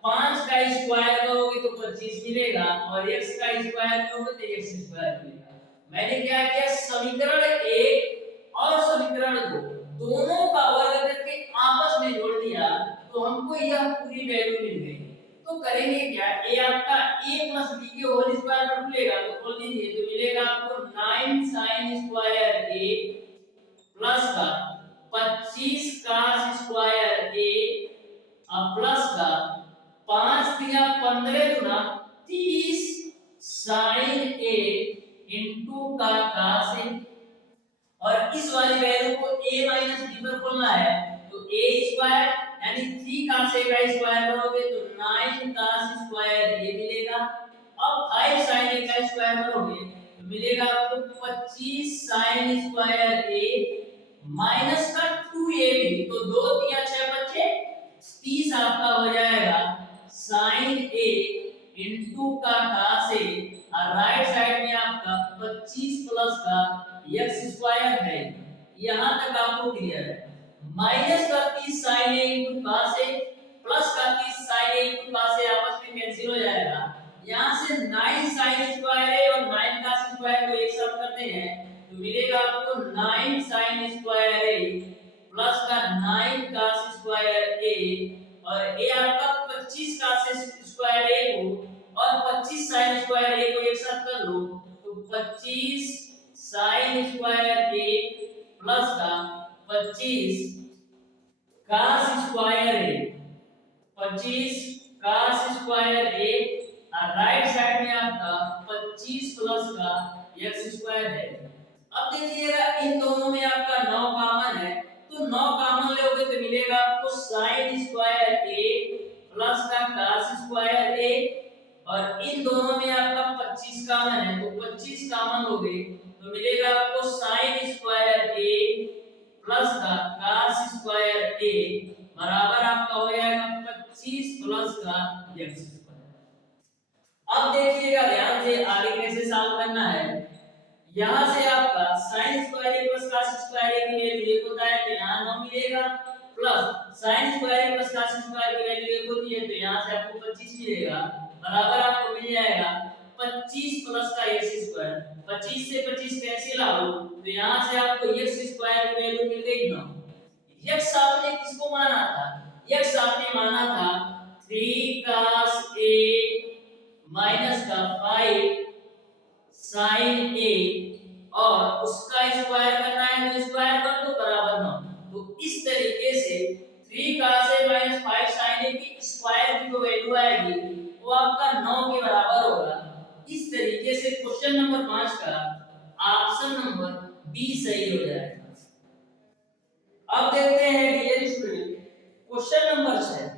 5 का स्क्वायर करोगे तो 25 मिलेगा और x का स्क्वायर करोगे तो x स्क्वायर मिलेगा। मैंने क्या किया, समीकरण 1 और समीकरण 2 दोनों का वर्ग करके आपस में जोड़ दिया तो हमको यह पूरी वैल्यू मिल गई। तो करेंगे क्या, a आपका a प्लस b के होल स्क्वायर पर खुलेगा तो खोल दीजिए तो मिलेगा आपको 9 sin स्क्वायर a प्लस का 25 cos स्क्वायर a अब प्लस का 5 दिया 15 गुना 30 sin a इनटू का cos a और इस वाली वैल्यू को a माइनस b पर खोलना है तो a स्क्वायर यानी 3 cos a का स्क्वायर करोगे तो 9 cos स्क्वायर a मिलेगा। अब 5 sin a का स्क्वायर करोगे तो मिलेगा आपको 25 sin स्क्वायर a माइनस का 2ab तो 2 दिया 6 बचे 30 आपका हो जाएगा sin a इनटू का cos a और राइट साइड में आपका 25 प्लस का x स्क्वायर है। यहां तक आपको क्लियर है। माइनस का 30 sin a into cos a plus का 30 sin a into cos a आपस में कैंसिल हो जाएगा। यहां से 9 sin स्क्वायर a और 9 cos स्क्वायर को एक साथ करते हैं तो मिलेगा आपको 9 sin स्क्वायर a प्लस का 9 cos स्क्वायर a और a आपका 25 cos स्क्वायर a को और 25 sin स्क्वायर a को एक साथ कर लो तो 25 sin स्क्वायर a प्लस का 25 cos square a 25 cos square a और राइट साइड में आपका 25 प्लस का x स्क्वायर है। अब देखिएगा इन दोनों में आपका 9 कॉमन है तो 9 कॉमन लोगे तो मिलेगा आपको sin स्क्वायर a प्लस का cos स्क्वायर a और इन दोनों में आपका 25 कॉमन है तो 25 कॉमन लोगे तो मिलेगा आपको sin स्क्वायर a प्लस का cos स्क्वायर a बराबर आपका हो जाएगा 25 प्लस का x स्क्वायर। अब देखिएगा ध्यान से आगे कैसे सॉल्व करना है। यहां से आपका sin square a plus cos square a की वैल्यू 1 होता है तो यहां 9 मिलेगा plus sin square a plus cos square की वैल्यू 1 होती है तो यहां से आपको 25 मिलेगा बराबर आपको मिल जाएगा 25 प्लस का x स्क्वायर। 25 से 25 कैंसिल आउट तो यहां से आपको x स्क्वायर की वैल्यू मिल गई 9। x आपने किसको माना था, x आपने माना था 3 cos a माइनस का 5 sin a और उसका स्क्वायर करना है तो स्क्वायर कर दो बराबर 9। तो इस तरीके से 3 cos a minus 5 sin a की स्क्वायर की जो वैल्यू आएगी वो आपका 9 के बराबर होगा। इस तरीके से क्वेश्चन नंबर 5 का ऑप्शन नंबर बी सही हो जाएगा। अब देखते हैं डियर स्टूडेंट क्वेश्चन नंबर 6।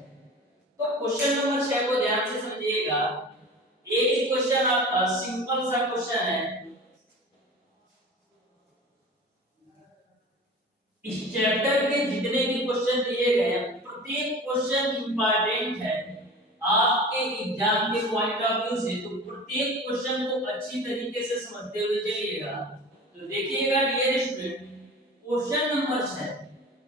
तो क्वेश्चन नंबर 6 को ध्यान से समझिएगा। एक ही क्वेश्चन आपका सिंपल सा क्वेश्चन है। इस चैप्टर के जितने भी क्वेश्चन दिए गए हैं प्रत्येक क्वेश्चन इंपॉर्टेंट है आपके एग्जाम के पॉइंट ऑफ व्यू से। तो प्रत्येक क्वेश्चन को अच्छी तरीके से समझते हुए चलिएगा। तो देखिएगा डियर स्टूडेंट क्वेश्चन नंबर 6।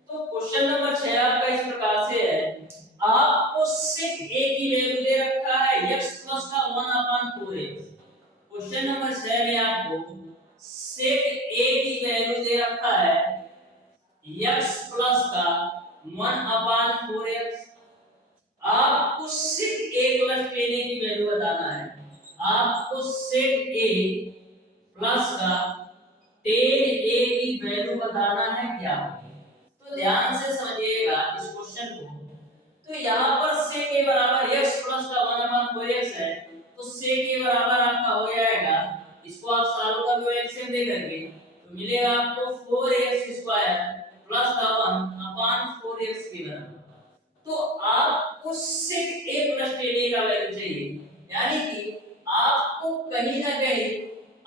तो क्वेश्चन नंबर 6 आपका इस प्रकार से है, आपको सिर्फ a की वैल्यू दे रखा है x प्लस का 1/4x। क्वेश्चन नंबर 6 में आपको सिर्फ a की वैल्यू दे रखा है x प्लस का 1/4x। आपको सिर्फ a प्लस a की वैल्यू बताना है। आपको सिर्फ a प्लस का 10a की वैल्यू बताना है क्या। तो ध्यान से समझिएगा इस क्वेश्चन को। तो यहाँ पर से के बराबर x प्लस का 1/4x है, तो से के बराबर आपका हो जाएगा, इसको आप सॉल्व कर दो एलसीएम दे करके, तो मिलेगा आपको 4x स्क्वायर प्लस का 1/4x के बराबर। तो आपको सिर्फ a प्लस 10a का वैल्यू चाहिए, यानी कि आपको कहीं ना कहीं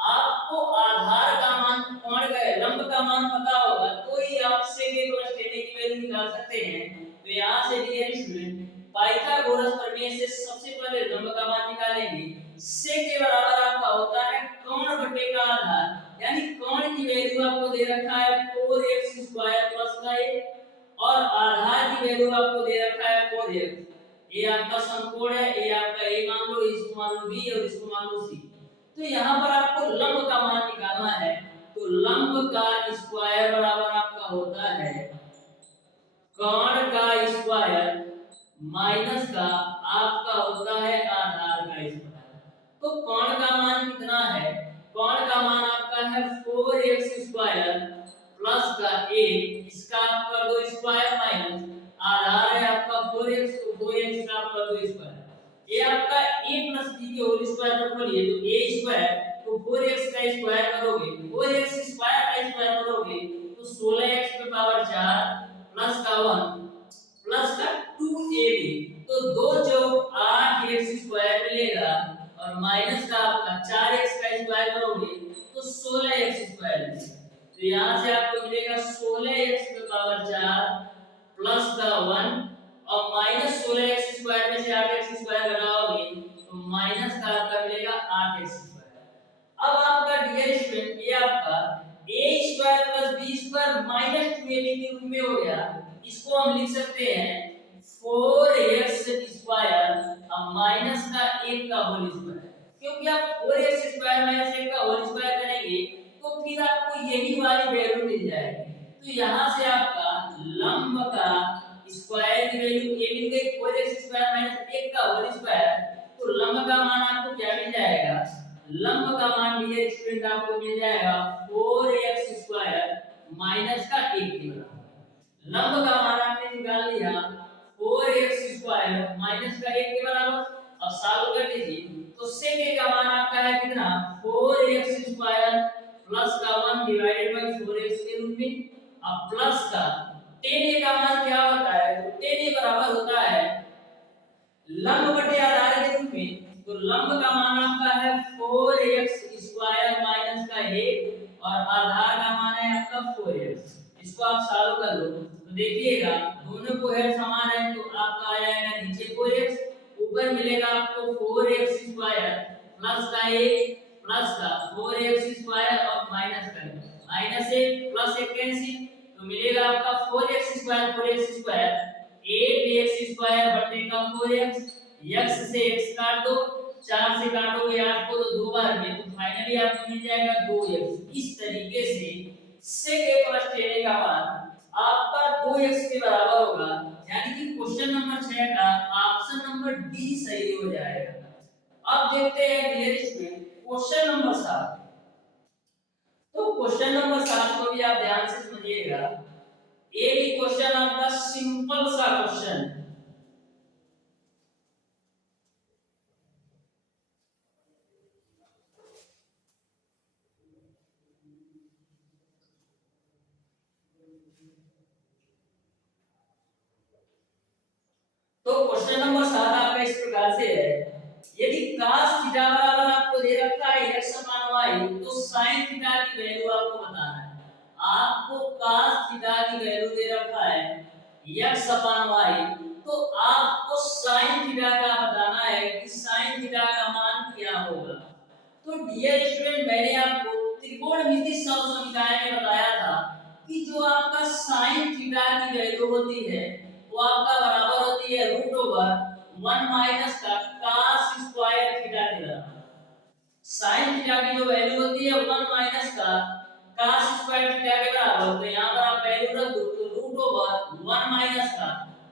आपको आधार का मान, कोण का लंब का मान पता होगा, तो ही आप sec a plus tan a की वैल्यू निकाल सकते हैं। तो यहाँ से डियर स्टूडेंट पाइथागोरस प्रमेय से सबसे पहले लंब का मान निकालेंगे। sec के बराबर आपका होता है कोण बटे का आधार, यानी कोण की वैल्यू आपको दे रखा है 4x स्क्वायर प्लस का a, और आधार की वैल्यू आपको दे रखा है 4x। ये आपका समकोण है, ये आपका a मान लो, इसको मान लो b और इसको मान लो c। तो यहाँ पर आपको लंब का मान निकालना है, तो लंब का स्क्वायर बराबर आपका होता है कोण का स्क्वायर माइनस का आपका होता है आधार का स्क्वायर। तो कोण का मान कितना है, कोण का मान आपका है 4x स्क्वायर प्लस का a, इसका आप कर दो स्क्वायर माइनस आधार है आपका 4x, तो 4x का आप कर दो स्क्वायर। ये आपका a प्लस b के होल स्क्वायर पर बोलिए तो a स्क्वायर, तो 4x का स्क्वायर करोगे, 4x स्क्वायर का स्क्वायर करोगे तो 16x पे पावर 4 प्लस का 1 प्लस का 2ab, तो 2 चौक 8x स्क्वायर मिलेगा, और माइनस का आपका 4x का स्क्वायर करोगे तो 16x स्क्वायर मिलेगा। तो यहाँ से आपको मिलेगा 16x पे पावर 4 प्लस का 1 और माइनस 16x स्क्वायर में से 8x स्क्वायर घटाओगे तो माइनस का आपका मिलेगा 8x स्क्वायर। अब आपका डियर स्टूडेंट ये आपका a square plus b square minus 2ab के रूप में हो गया। इसको हम लिख सकते हैं 4x स्क्वायर अब माइनस का 1 का होल स्क्वायर, क्योंकि आप 4x स्क्वायर माइनस 1 का होल स्क्वायर करेंगे तो फिर आपको यही वाली वैल्यू मिल जाएगी। तो यहाँ से आपका लंब का स्क्वायर की वैल्यू a मिल गई 4x स्क्वायर माइनस 1 का होल स्क्वायर, तो लंब का मान आपको क्या मिल जाएगा, लंब का मान डियर स्टूडेंट आपको मिल जाएगा 4x स्क्वायर माइनस का 1 के बराबर। लंब का मान आपने निकाल लिया 4x स्क्वायर माइनस का 1 के बराबर। अब सॉल्व कर लीजिए तो sec a का मान आपका है कितना, 4x स्क्वायर प्लस का 1 डिवाइडेड बाय 4x के रूप में। अब प्लस का 10a का मान क्या होता है, तो 10a बराबर होता है लंब बटे आधार के रूप में। तो लंब का मान आपका है 4x स्क्वायर माइनस का 1 और आधार का मान है आपका 4x। इसको आप सॉल्व कर लो तो देखिएगा दोनों को है समान है, तो आपका आ जाएगा नीचे 4x, ऊपर मिलेगा आपको 4x स्क्वायर प्लस का 1 प्लस का 4x स्क्वायर और माइनस का माइनस 1 प्लस 1 कैंसिल, तो मिलेगा आपका 4x स्क्वायर 8x स्क्वायर बटे का 4x, x से x काट दो, 4 से काटोगे 8 को तो 2 बार में, तो फाइनली आपको मिल जाएगा 2x। इस तरीके से sec a plus tan a का मान आपका 2x के बराबर होगा, यानी कि क्वेश्चन नंबर 6 का ऑप्शन नंबर डी सही हो जाएगा। अब देखते हैं डियर स्टूडेंट क्वेश्चन नंबर 7। तो क्वेश्चन नंबर 7 को भी आप ध्यान से समझिएगा। ये भी क्वेश्चन आपका सिंपल सा क्वेश्चन है। तो क्वेश्चन नंबर 7 आपका इस प्रकार से है, यदि cos थीटा बराबर आपको दे रखा है x अपान y, तो sin थीटा की वैल्यू आपको बताना है। आपको cos थीटा की वैल्यू दे रखा है x अपान y, तो आपको sin थीटा का बताना है कि sin थीटा का मान क्या होगा। तो डियर स्टूडेंट मैंने आपको त्रिकोणमिति सम समीकरण में बताया था कि जो आपका साइन थीटा की वैल्यू होती है वो आपका बराबर होती है रूट ओवर 1 माइनस का cos स्क्वायर थीटा के बराबर। साइन थीटा की जो वैल्यू होती है 1 माइनस का cos स्क्वायर थीटा के बराबर, तो यहाँ पर आप वैल्यू रख दो तो रूट ओवर 1 माइनस का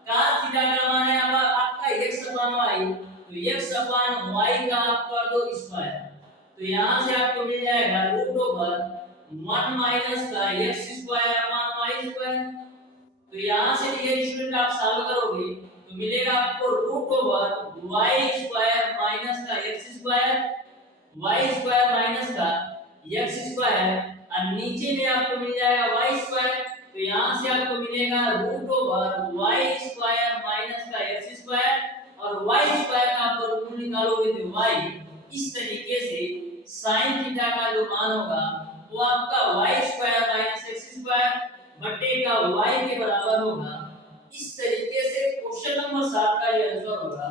cos थीटा का मान है आपका x अपॉन y, तो x अपॉन y का आप कर दो स्क्वायर, तो यहाँ से आपको मिल जाएगा रूट ओवर 1 माइनस का x square upon y square. तो यहाँ से ये स्टूडेंट आप सॉल्व करोगे तो मिलेगा आपको root over y square minus का x square, y square minus का x स्क्वायर और नीचे में आपको मिल जाएगा y स्क्वायर, तो यहाँ से आपको मिलेगा root over y square minus का x स्क्वायर और y स्क्वायर का आप वर्गमूल निकालोगे तो y। इस तरीके से sin थीटा का जो मान होगा वो आपका y square minus x square बटे का y के बराबर होगा। इस तरीके से क्वेश्चन नंबर 7 का ये आंसर होगा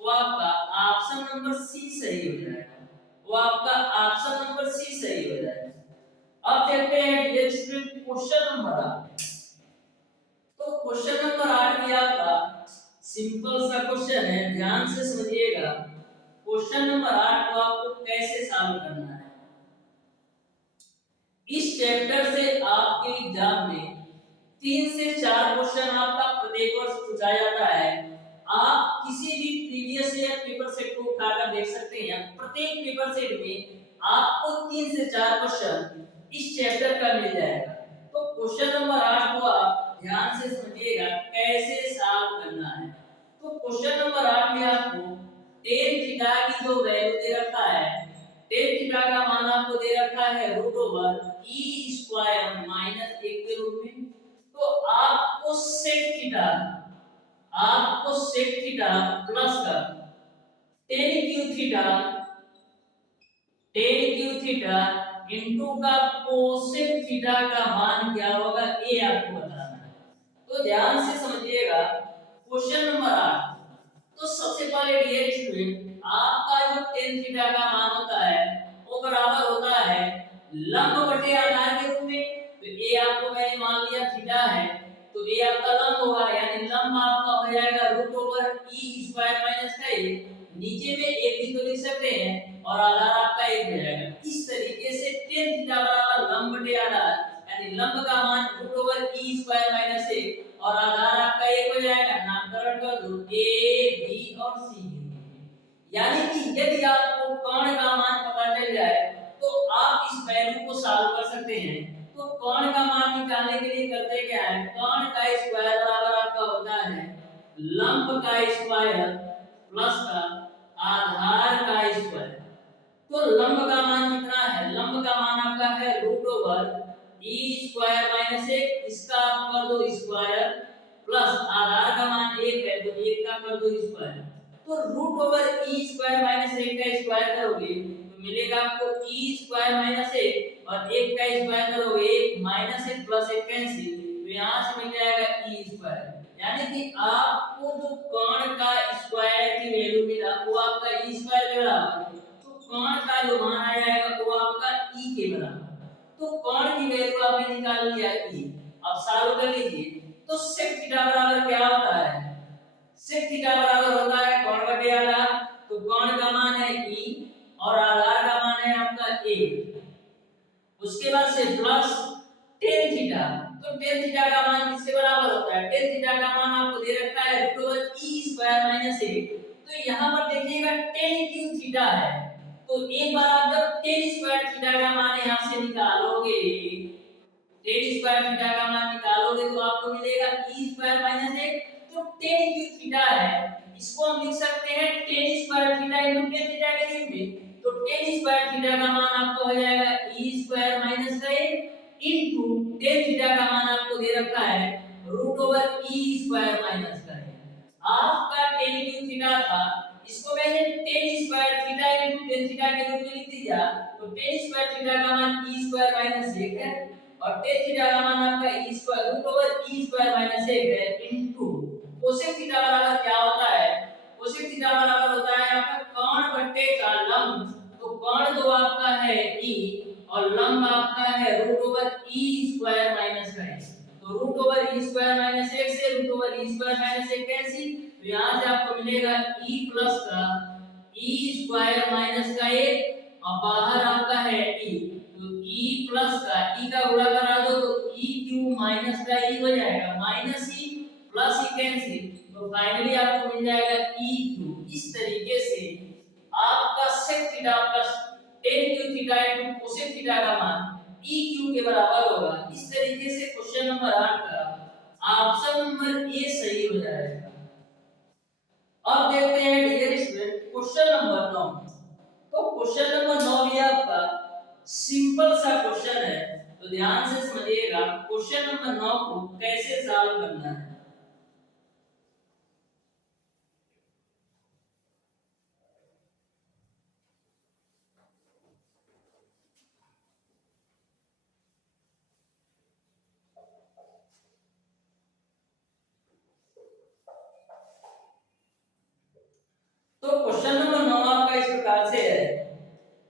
वो आपका ऑप्शन नंबर सी सही हो जाएगा, वो आपका ऑप्शन नंबर सी सही हो जाएगा। अब देखते हैं ये स्टूडेंट क्वेश्चन नंबर 8। तो क्वेश्चन नंबर 8 भी आपका सिंपल सा क्वेश्चन है, ध्यान से समझिएगा। क्वेश्चन नंबर 8 को आपको कैसे सॉल्व करना है। इस चैप्टर से आपके एग्जाम में 3 से 4 क्वेश्चन आपका प्रत्येक वर्ष पूछा जाता है। आप किसी भी प्रीवियस ईयर पेपर सेट को उठाकर देख सकते हैं, प्रत्येक पेपर सेट में आपको 3 से 4 क्वेश्चन इस चैप्टर का मिल जाएगा। तो क्वेश्चन नंबर 8 को आप ध्यान से समझिएगा कैसे सॉल्व करना है। तो क्वेश्चन नंबर 8 में आपको tan थीटा की जो वैल्यू दे रखा है, tan थीटा का मान आपको दे रखा है root over e square minus 1 के रूप में। तो आपको sec थीटा प्लस का tan क्यू थीटा इनटू का cosec थीटा का मान क्या होगा ये आपको बताना है। तो ध्यान से समझिएगा क्वेश्चन नंबर 8। तो सबसे पहले डियर स्टूडेंट आपका जो tan थीटा का मान होता है वो बराबर होता है लंब बटे आधार के रूप में। तो ये आपको मैंने मान लिया थीटा है तो ये आपका लंब होगा, यानी लंब आपका हो जाएगा root over e square minus का a, नीचे में एक भी तो लिख सकते हैं और आधार आपका 1 हो जाएगा। इस तरीके से tan थीटा बराबर लंब बटे आधार, यानी लंब का मान root over e square minus 1 और आधार आपका 1 हो जाएगा। नामकरण कर दो a b और c, यानी कि यदि आपको कर्ण का मान पता चल जाए तो आप इस वैल्यू को सॉल्व कर सकते हैं। तो कर्ण का मान निकालने के लिए करते क्या है, कर्ण का स्क्वायर बराबर आपका होता है लंब का स्क्वायर प्लस का आधार का स्क्वायर। तो लंब का मान कितना है, लंब का मान आपका है root over e square minus 1, इसका आप कर दो स्क्वायर प्लस आधार का मान 1 है तो 1 का कर दो स्क्वायर। तो root over e square minus 1 का स्क्वायर करोगे तो मिलेगा आपको e स्क्वायर माइनस 1 और 1 का स्क्वायर करोगे 1 माइनस 1 प्लस 1 कैंसिल, तो यहां से मिल जाएगा e स्क्वायर। यानी कि आपको जो कर्ण का स्क्वायर की वैल्यू मिला वो आपका e स्क्वायर के बराबर है, तो कर्ण का जो मान आ जाएगा वो आपका e के बराबर। तो कर्ण की वैल्यू आपने निकाल लिया e। अब सॉल्व कर लीजिए। तो sec थीटा बराबर क्या होता है, sec थीटा बराबर होता है कर्ण बटे आधार, तो कर्ण का मान है e और आधार का मान है आपका 1। उसके बाद से प्लस tan थीटा, तो tan थीटा का मान किसके बराबर होता है, tan थीटा का मान आपको दे रखा है root over e square minus 1। तो यहां पर देखिएगा tan क्यू थीटा है, तो एक बार आप जब tan स्क्वायर थीटा का मान यहां से निकालोगे, tan स्क्वायर थीटा का मान निकालोगे तो आपको मिलेगा e स्क्वायर माइनस 1। तो tan क्यू थीटा है इसको हम लिख सकते हैं tan square theta into tan theta के रूप में। तो tan स्क्वायर थीटा का मान आपका हो जाएगा e square minus 1 into tan theta का मान आपको दे रखा है root over e square minus का 1। आपका tan क्यू थीटा था, इसको मैंने tan square theta into tan theta के रूप में लिख दिया। तो tan स्क्वायर थीटा का मान e स्क्वायर माइनस 1 है और tan थीटा का मान आपका e square root over e square minus 1 है इनटू कोसेक थीटा बराबर क्या होता है, कोसेक थीटा बराबर होता है आपका कर्ण बटे का लंब। तो कर्ण जो आपका है e और लंब आपका है root over E square minus का एक्स। तो root over E square minus x से root over E square minus एक कैंसिल, तो यहाँ से आपको मिलेगा ई प्लस का ई स्क्वायर माइनस का एक और बाहर आपका है ई, तो ई प्लस का ई का गुणा करा दो तो ई क्यू माइनस का ई हो जाएगा माइनस ई प्लस ई कैंसिल, तो फाइनली आपको मिल जाएगा ई क्यू। इस तरीके से आपका sec थीटा प्लस tan क्यू थीटा इनटू cosec थीटा का मान e क्यू के बराबर होगा। इस तरीके से क्वेश्चन नंबर 8 का ऑप्शन नंबर ए सही हो जाएगा। अब देखते हैं डियर स्टूडेंट क्वेश्चन नंबर 9। तो क्वेश्चन नंबर 9 भी आपका सिंपल सा क्वेश्चन है, तो ध्यान से समझिएगा क्वेश्चन नंबर 9 को कैसे सॉल्व करना है। तो क्वेश्चन नंबर 9 आपका इस प्रकार से है,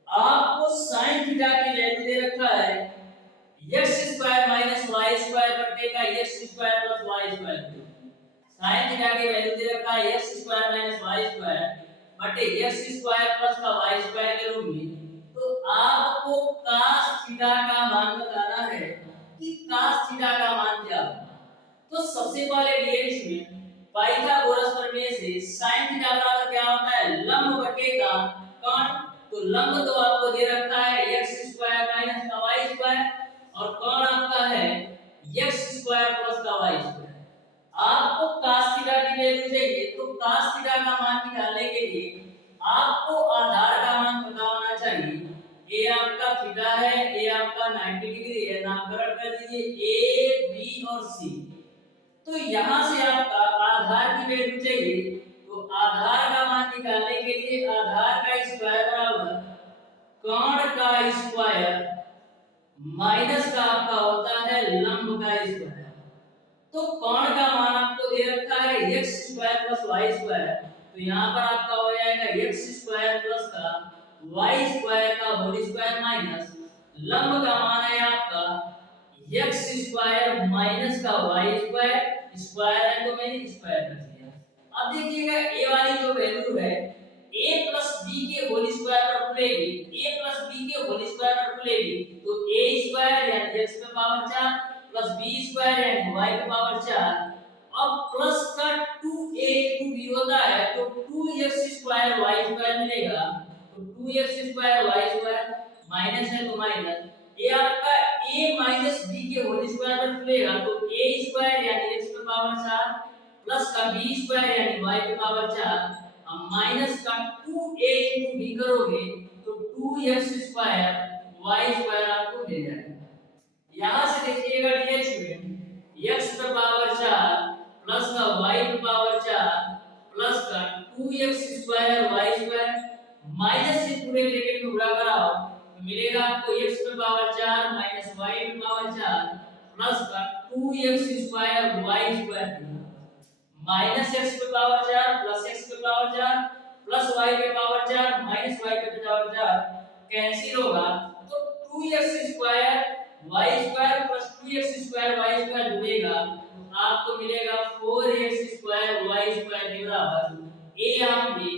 आपको sin थीटा की वैल्यू दे रखा है x square minus y square बटेगा x square plus y square. sin theta की वैल्यू दे रखा है x square minus y square बटे x स्क्वायर प्लस का y स्क्वायर के रूप में। तो आपको cos थीटा का मान बताना है कि cos थीटा का मान क्या होगा। तो सबसे पहले डियर स्टूडेंट पाइथागोरस प्रमेय से sin थीटा बराबर क्या होता है लंब बटेगा कर्ण। तो लंब तो आपको दे रखा है x स्क्वायर माइनस का y स्क्वायर और कर्ण आपका है x स्क्वायर प्लस का y स्क्वायर। आपको cos थीटा की वैल्यू चाहिए, तो cos थीटा का मान निकालने के लिए आपको आधार का मान पता होना चाहिए। a आपका थीटा है, a आपका 90 डिग्री है, नामकरण कर दीजिए a b और c। तो यहाँ से आपका आधार की वैल्यू चाहिए, तो आधार का मान निकालने के लिए आधार का स्क्वायर बराबर कर्ण का स्क्वायर माइनस का आपका होता है लंब का स्क्वायर। तो कर्ण का मान आपको दे रखा है x square plus y square, तो यहाँ पर आपका हो जाएगा x स्क्वायर प्लस का y स्क्वायर का होल स्क्वायर माइनस लंब का मान है आपका x स्क्वायर माइनस का y स्क्वायर, स्क्वायर है तो मैंने स्क्वायर कर दिया। अब देखिएगा a वाली जो वैल्यू है a प्लस b के होल स्क्वायर पर खुलेगी, a प्लस b के होल स्क्वायर पर खुलेगी, तो a स्क्वायर यानी x पे पावर 4 प्लस b स्क्वायर यानी y पे पावर 4। अब प्लस का 2a into b होता है तो 2x स्क्वायर y स्क्वायर मिलेगा, तो 2x square y square minus है तो माइनस ये आपका a माइनस b के होल स्क्वायर पर खुलेगा, तो a स्क्वायर यानी x पे पावर 4 प्लस का b स्क्वायर यानी y पे पावर 4 अब माइनस का 2a into b करोगे तो 2x स्क्वायर y स्क्वायर आपको मिल जाएगा। यहाँ से देखिएगा डियर स्टूडेंट x पे पावर 4 प्लस का y पे पावर 4 प्लस का 2x square y square minus से पूरे ब्रैकेट में गुणा कराओ तो मिलेगा आपको x पे पावर 4 माइनस y पे पावर 4 प्लस का 2x square y square minus x पे पावर 4 प्लस x पे पावर 4 प्लस y पे पावर 4 माइनस y पे पावर 4 कैंसिल होगा, तो 2x square y square plus 2x square y square जुड़ेगा तो आपको मिलेगा 4x स्क्वायर y स्क्वायर के बराबर। ये हमने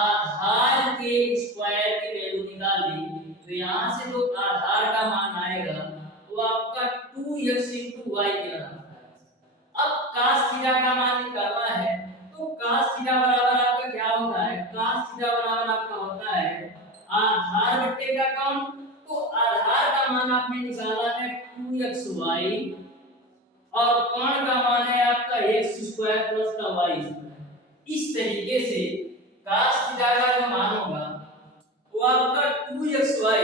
आधार के स्क्वायर की वैल्यू निकाली, तो यहाँ से जो आधार का मान आएगा वो आपका 2x y के बराबर है। अब cos थीटा का मान निकालना है, तो cos थीटा बराबर आपका क्या होता है, cos थीटा बराबर आपका होता है आधार बट्टे का कौन, तो आधार का मान आपने निकाला है 2xy और कर्ण का मान है आपका x स्क्वायर प्लस का y स्क्वायर। इस तरीके से cos थीटा का जो मान होगा वो आपका 2xy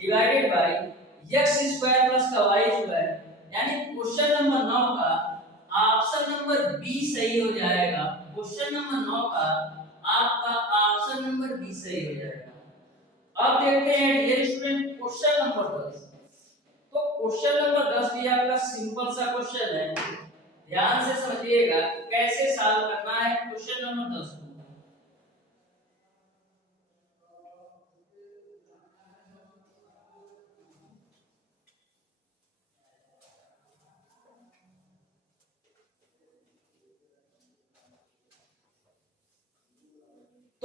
divided by x square plus का y स्क्वायर, यानी क्वेश्चन नंबर 9 का ऑप्शन नंबर बी सही हो जाएगा। क्वेश्चन नंबर 9 का आपका ऑप्शन नंबर बी सही हो जाएगा। अब देखते हैं डियर स्टूडेंट क्वेश्चन नंबर 10। तो क्वेश्चन नंबर 10 भी आपका सिंपल सा क्वेश्चन है, ध्यान से समझिएगा कैसे सॉल्व करना है क्वेश्चन नंबर 10 को।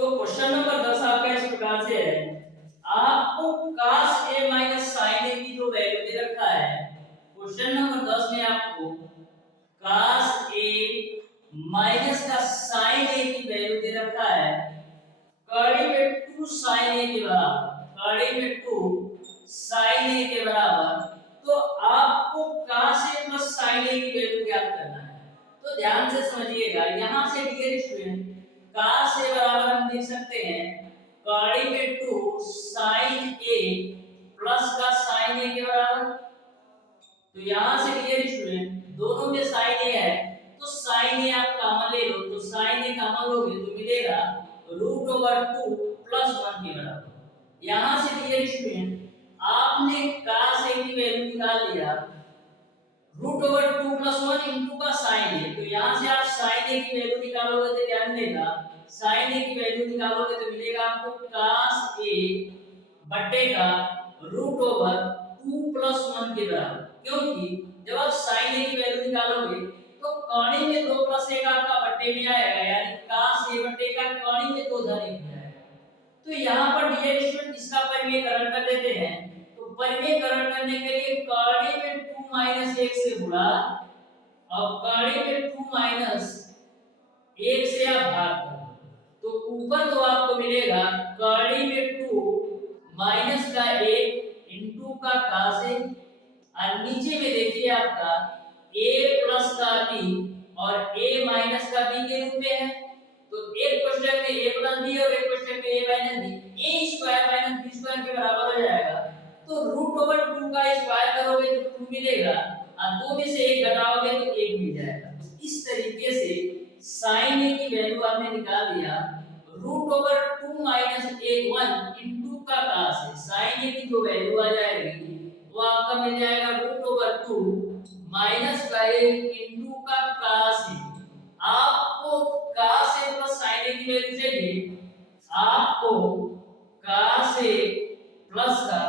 तो क्वेश्चन नंबर 10 आपका इस प्रकार से है, आपको cos a minus sin a की जो वैल्यू दे रखा है, क्वेश्चन नंबर 10 में आपको cos a माइनस का sin a की वैल्यू दे रखा है, कड़ी में 2 sin a के बराबर, कड़ी में 2 sin a के बराबर। तो आपको cos a plus sin a की वैल्यू ज्ञात करना है। तो ध्यान से समझिएगा, यहां से डियर स्टूडेंट cos a बराबर हम देख सकते हैं कड़ी में 2 sin a प्लस का sin a के बराबर। तो यहां से डियर स्टूडेंट दोनों में sin a है, तो sin a आप कॉमन ले लो, तो sin a कॉमन लोगे तो मिलेगा √2 प्लस 1 के बराबर। यहां से डियर स्टूडेंट आपने cos a की वैल्यू निकाल लिया, √2 प्लस 1 इनटू का sin a। तो यहां से आप sin a की वैल्यू निकालोगे तो क्या मिलेगा, sin a की वैल्यू निकालोगे तो मिलेगा आपको cos a बटे का √2 प्लस 1 के बराबर। क्योंकि जब आप sin a की वैल्यू निकालोगे तो कौणी में 2 प्लस 1 आपका बट्टे में आएगा, यानी cos a बट्टे का कौणी में 2 धन 1 आएगा। तो यहाँ पर डियर स्टूडेंट इसका परिमेयकरण कर देते हैं। तो परिमेयकरण करने के लिए कौणी में 2 माइनस 1 से गुणा और कौणी में 2 माइनस 1 से आप भाग करो, तो ऊपर तो आपको मिलेगा कौणी में 2 माइनस का 1 इनटू का cos a, और नीचे में देखिए आपका a प्लस का b और a माइनस का b के रूप में है। तो एक क्वेश्चन में a प्लस b और एक क्वेश्चन में a minus b, a square minus b square के बराबर हो जाएगा। तो √2 का स्क्वायर करोगे तो 2 मिलेगा, और 2 में से 1 घटाओगे तो 1 मिल जाएगा। तो इस तरीके से sin a की वैल्यू आपने निकाल दिया, √2 माइनस 1 इनटू का cos a। sin a की जो वैल्यू आ जाएगी वो आपका मिल जाएगा √2 माइनस का 1 इनटू का cos a। आपको cos a plus sin a की वैल्यू चाहिए, आपको cos a प्लस का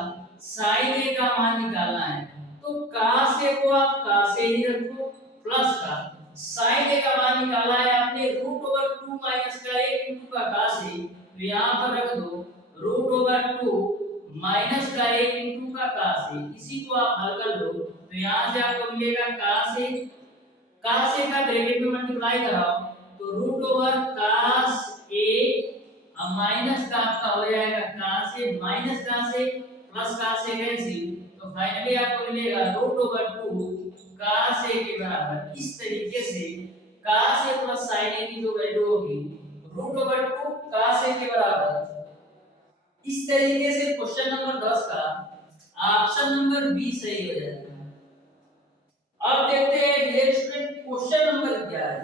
sin a का मान निकालना है। तो cos a को आप cos a ही रखो, प्लस का sin a का मान निकाला है आपने √2 माइनस का 1 इनटू का cos a। तो यहां पर रख दो √2 माइनस का 1 इनटू का cos a। इसी को आप हल कर लो तो यहां से आपको मिलेगा cos a, cos a का ब्रैकेट में मल्टीप्लाई कराओ तो √cos a माइनस का आपका हो जाएगा cos a, minus cos a plus cos a cancel, तो फाइनली आपको मिलेगा √2 cos a के बराबर। इस तरीके से cos a plus sin a की जो वैल्यू होगी √2 cos a के बराबर। इस तरीके से क्वेश्चन नंबर 10 का ऑप्शन नंबर बी सही हो जाता है। अब देखते हैं dear student question number 11।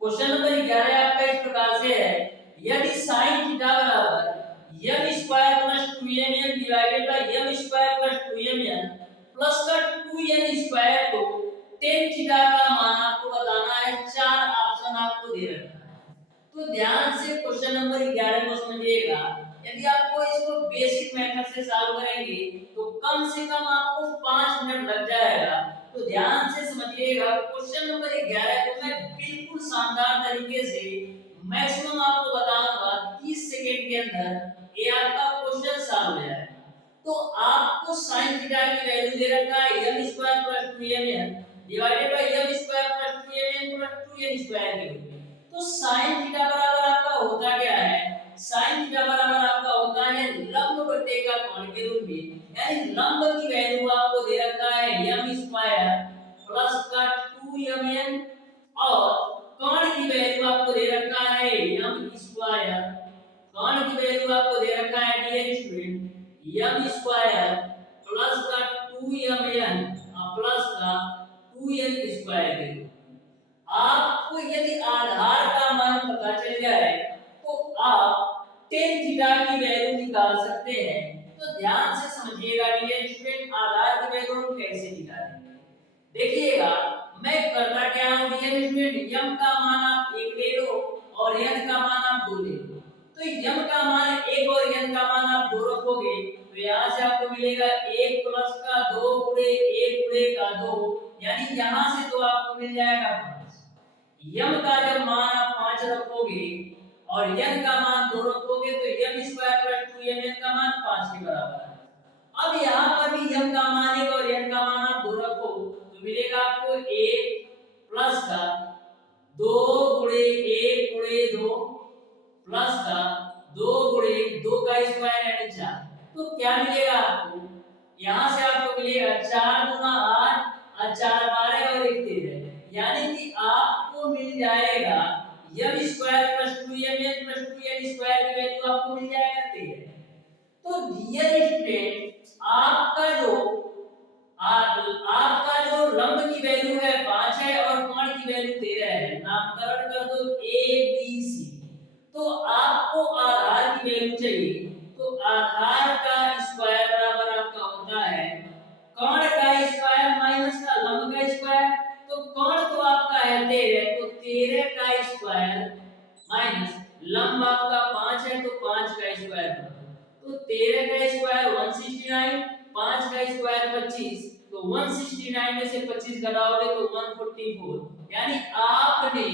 Question number 11 आपका इस प्रकार से है, यदि sin थीटा बराबर m square plus 2mn divided by m square plus 2mn plus का 2n स्क्वायर, तो tan थीटा का मान आपको बताना है। 4 ऑप्शन आपको दे रखा है, तो ध्यान से क्वेश्चन नंबर 11 को समझिएगा। यदि आपको इसको बेसिक मेथड से सॉल्व करेंगे तो कम से कम आपको 5 मिनट लग जाएगा। तो ध्यान से समझिएगा, क्वेश्चन नंबर 11 को मैं बिल्कुल शानदार तरीके से मैक्सिमम आपको बताऊंगा 30 सेकंड के अंदर ये आपका क्वेश्चन सॉल्व हो जाएगा। तो आपको sin थीटा की वैल्यू दे रखा है m square plus 2mn divided by m square plus 2mn plus 2n square के रूप में। तो sin थीटा बराबर आपका होता क्या है, sin थीटा बराबर आपका होता है लंब बटे का कोण के रूप में, यानी लंब की वैल्यू आपको दे रखा है m स्क्वायर प्लस का 2mn और कोण की वैल्यू आपको दे रखा है m स्क्वायर, कोण की वैल्यू आपको दे रखा है dear student m square plus का 2mn प्लस का 2n स्क्वायर के रूप में। आपको यदि आधार का मान पता चल जाए तो आप tan थीटा की वैल्यू निकाल सकते हैं। तो ध्यान से समझिएगा डियर स्टूडेंट, आधार की वैल्यू हम कैसे निकालेंगे। देखिएगा मैं करता क्या हूं डियर स्टूडेंट, m का मान आप 1 ले लो और n का मान आप 2 ले लो। तो m का मान 1 और n का मान आप 2 रखोगे तो यहां से आपको मिलेगा 1 प्लस का 2 गुणे 1 गुणे का 2, यानी यहां से तो आपको मिल जाएगा 5। m का जब मान आप 5 रखोगे और n का मान 2 रखोगे तो m स्क्वायर प्लस 2mn का मान 5 के बराबर है। अब यहाँ पर भी m का मान 1 और n का मान आप 2 रखो तो मिलेगा आपको 1 प्लस का 2 गुणे 1 गुणे 2 प्लस का 2 गुणे 2 का स्क्वायर यानी 4। तो क्या मिलेगा आपको? यहाँ से आपको मिलेगा 4 गुना 8 और 4 12 और 1 13, यानी कि आपको मिल जाएगा m square plus 2mn plus 2n square की वैल्यू आपको मिल जाएगा 13। तो डियर स्टूडेंट आपका जो लंब की वैल्यू है 5 है और कोण की वैल्यू 13 है। नामकरण कर दो a b c। तो आपको आधार की वैल्यू चाहिए, तो आधार का स्क्वायर बराबर आपका होता है कोण का स्क्वायर माइनस का लंब का स्क्वायर। तो कोण तो आपका है 13, तो 13 का स्क्वायर माइनस लंब आपका 5 है तो 5 का स्क्वायर। तो 13 का स्क्वायर 169, 5 का स्क्वायर 25, तो 169 में से 25 घटाओगे तो 144, यानी आपने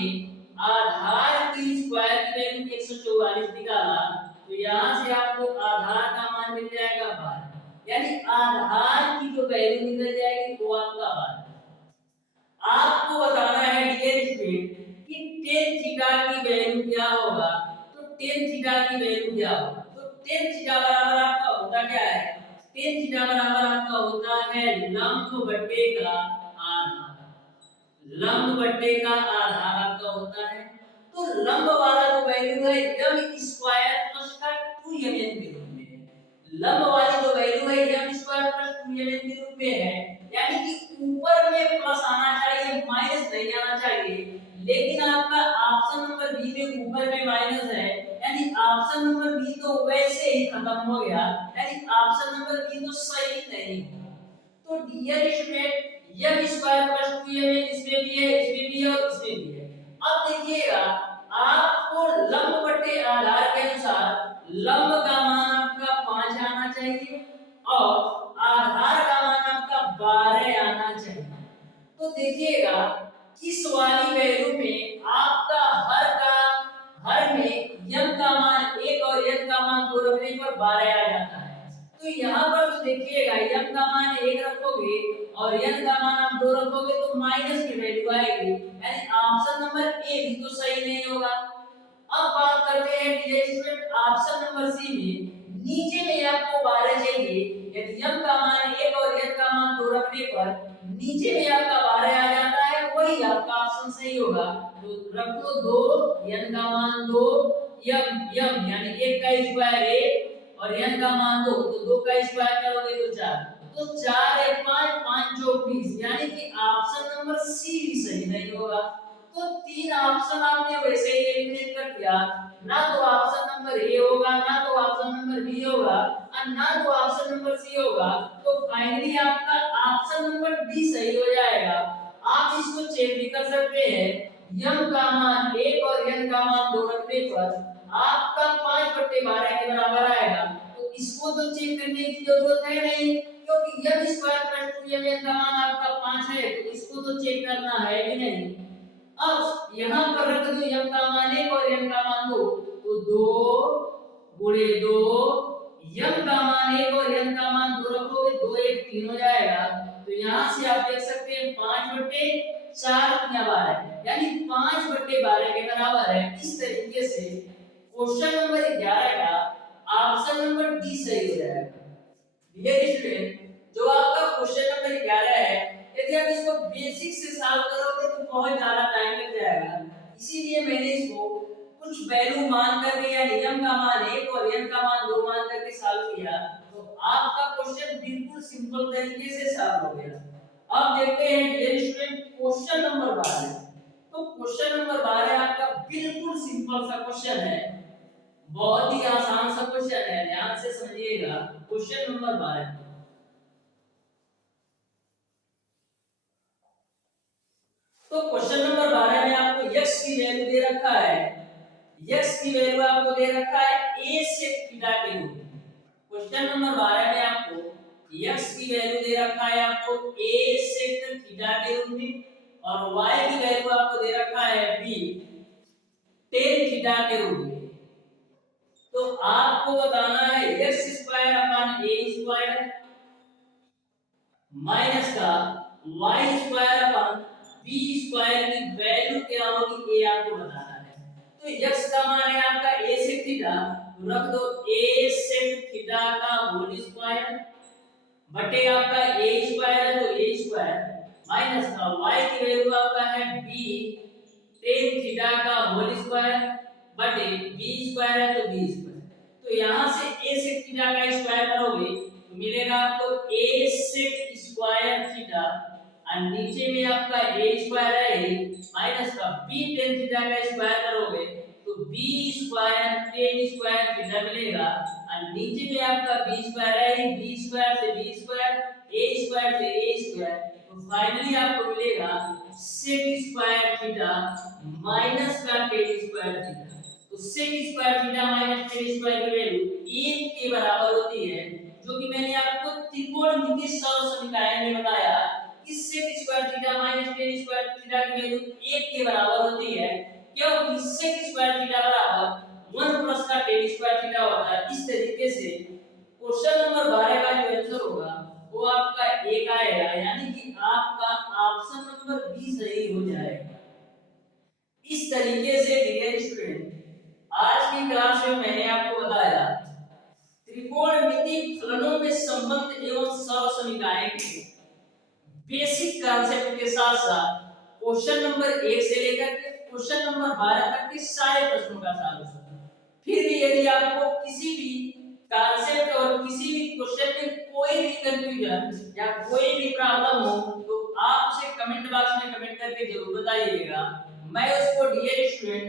आधार की स्क्वायर की वैल्यू 144 निकाला। तो यहाँ से आपको आधार का मान मिल जाएगा 12, यानी आधार की जो वैल्यू निकल जाएगी वो आपका 12। आपको बताना है डियर स्टूडेंट कि tan थीटा की वैल्यू क्या होगा। तो tan थीटा की वैल्यू क्या होगा? तो tan थीटा बराबर आपका होता क्या है? tan थीटा बराबर आपका होता है लंब बटे का आधार। लंब बटे का आधार आपका होता है। तो लंब वाला जो वैल्यू है m स्क्वायर प्लस का 2mn के रूप में है। लंब वाली जो वैल्यू है m स्क्वायर प्लस 2mn के रूप में है, यानी कि ऊपर में प्लस आना चाहिए, माइनस नहीं आना चाहिए। लेकिन आपका ऑप्शन नंबर बी में ऊपर में माइनस है, यानी ऑप्शन नंबर बी तो वैसे ही खत्म हो गया, यानी ऑप्शन नंबर बी तो सही नहीं होगा। तो dear student m square plus 2mn इसमें भी है, इसमें भी है और इसमें भी है। अब देखिएगा आपको लंब बटे आधार के अनुसार लंब का मान आपका 5 आना चाहिए और आधार का मान आपका 12 आना चाहिए। तो देखिएगा इस वाली वैल्यू में आपका हर में m का मान 1 और n का मान 2 रखने पर 12 आ जाता है। तो यहाँ पर तो देखिएगा m का मान 1 रखोगे और n का मान आप 2 रखोगे तो माइनस की वैल्यू आएगी, यानी ऑप्शन नंबर ए भी तो सही नहीं होगा। अब बात करते हैं dear student option number C में। नीचे में आपको 12 चाहिए, यदि m का मान 1 और n का मान 2 रखने पर नीचे में आपका 12 आ जाता है, वही आपका ऑप्शन सही होगा। तो रखो 2, n का मान 2, m यानी 1 का स्क्वायर 1 और n का मान 2, तो 2 का स्क्वायर करोगे तो 4, तो 4 1 5 5 24, यानी कि ऑप्शन नंबर सी भी सही नहीं होगा। तो तीन ऑप्शन आपने वैसे ही एलिमिनेट कर दिया, ना तो ऑप्शन नंबर ए होगा, ना तो ऑप्शन नंबर बी होगा और ना तो ऑप्शन नंबर सी होगा। तो फाइनली आपका ऑप्शन नंबर बी सही हो जाएगा। आप इसको चेक भी कर सकते हैं, m का मान 1 और n का मान 2 रखने पर आपका 5/12 के बराबर आएगा। तो इसको तो चेक करने की जरूरत है नहीं, क्योंकि m स्क्वायर प्लस 2mn का मान आपका 5 है, तो इसको तो चेक करना है भी नहीं। अब यहाँ पर रख दो m का मान 1 और n का मान 2, तो 2 गुणे 2, m का मान 1 और n का मान 2 रखोगे 2 1 3 हो जाएगा। तो यहाँ से आप देख सकते हैं 5/4 यानी 5/12 के बराबर है। इस तरीके से क्वेश्चन नंबर 11 का ऑप्शन नंबर डी सही हो जाएगा। डियर स्टूडेंट, जो आपका क्वेश्चन नंबर 11 है, यदि आप इसको बेसिक से सॉल्व करोगे तो बहुत ज्यादा टाइम लग जाएगा। इसीलिए मैंने इसको कुछ वैल्यू मान करके या नियम का मान 1 और n का मान 2 मान करके सॉल्व किया, तो आपका क्वेश्चन बिल्कुल सिंपल तरीके से सॉल्व हो गया। अब देखते हैं डियर स्टूडेंट क्वेश्चन नंबर 12। तो क्वेश्चन नंबर 12 आपका बिल्कुल सिंपल सा क्वेश्चन है, बहुत ही आसान सा क्वेश्चन है, ध्यान से समझिएगा। क्वेश्चन नंबर 12, तो क्वेश्चन नंबर 12 में आपको x की वैल्यू दे रखा है, x की वैल्यू आपको दे रखा है a sec थीटा के रूप में। क्वेश्चन नंबर 12 में आपको x की वैल्यू दे रखा है आपको a sec थीटा के रूप में और y की वैल्यू आपको दे रखा है b tan थीटा के रूप में। आपको बताना है x square upon a square minus का y square upon b square की वैल्यू क्या होगी, ये आपको बताना है। तो x का मान है आपका a sec थीटा, तो रख दो a sec थीटा का होल स्क्वायर बटे आपका a स्क्वायर है तो a स्क्वायर माइनस का y की वैल्यू आपका है b tan थीटा का होल स्क्वायर बटे b स्क्वायर है तो b स्क्वायर। तो यहां से a sec थीटा का स्क्वायर करोगे तो मिलेगा आपको a sec स्क्वायर थीटा और नीचे में आपका a स्क्वायर है माइनस का b tan थीटा का स्क्वायर करोगे तो b square tan square theta मिलेगा और नीचे में आपका b स्क्वायर है b स्क्वायर से b स्क्वायर a स्क्वायर से a स्क्वायर। तो फाइनली आपको मिलेगा sec स्क्वायर थीटा माइनस का tan स्क्वायर थीटा। तो sec square theta minus tan square की वैल्यू 1 के बराबर होती है, जो कि मैंने आपको त्रिकोणमितीय सरल समीकरण में बताया कि sec square theta minus tan square theta की वैल्यू 1 के बराबर होती है, क्योंकि sec स्क्वायर थीटा बराबर 1 प्लस का tan स्क्वायर थीटा होता है। इस तरीके से क्वेश्चन नंबर 12 का जो आंसर होगा वो आपका 1 आएगा, यानी कि आपका ऑप्शन नंबर बी सही हो जाएगा। इस तरीके से डियर स्टूडेंट आज की क्लास में मैंने आपको बताया त्रिकोणमितीय फलनों में संबंध एवं सरल समीकरण के बेसिक कॉन्सेप्ट के साथ साथ क्वेश्चन नंबर 1 से लेकर के क्वेश्चन नंबर 12 तक के सारे प्रश्नों का सॉल्यूशन। फिर भी यदि आपको किसी भी कॉन्सेप्ट और किसी भी क्वेश्चन में कोई भी कंफ्यूजन या कोई भी प्रॉब्लम हो तो आप उसे कमेंट बॉक्स में कमेंट करके जरूर बताइएगा। मैं उसको डियर स्टूडेंट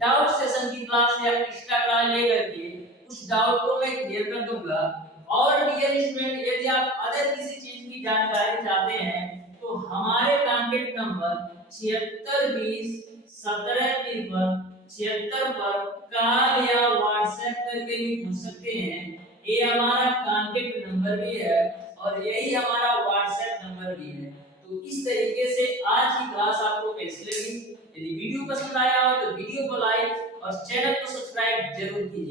डाउट सेशन की क्लास या एक्स्ट्रा क्लास लेकर के उस डाउट को मैं क्लियर कर दूंगा। और डियर स्टूडेंट यदि आप अदर किसी चीज की जानकारी चाहते हैं तो हमारे कांटेक्ट नंबर 7620175376 पर कॉल या व्हाट्सएप करके भी पूछ सकते हैं। ये हमारा कांटेक्ट नंबर भी है और यही हमारा व्हाट्सएप नंबर भी है। तो इस तरीके से आज की क्लास आपको कैसी लगी? यदि वीडियो पसंद आया हो तो वीडियो को लाइक और चैनल को सब्सक्राइब जरूर कीजिए।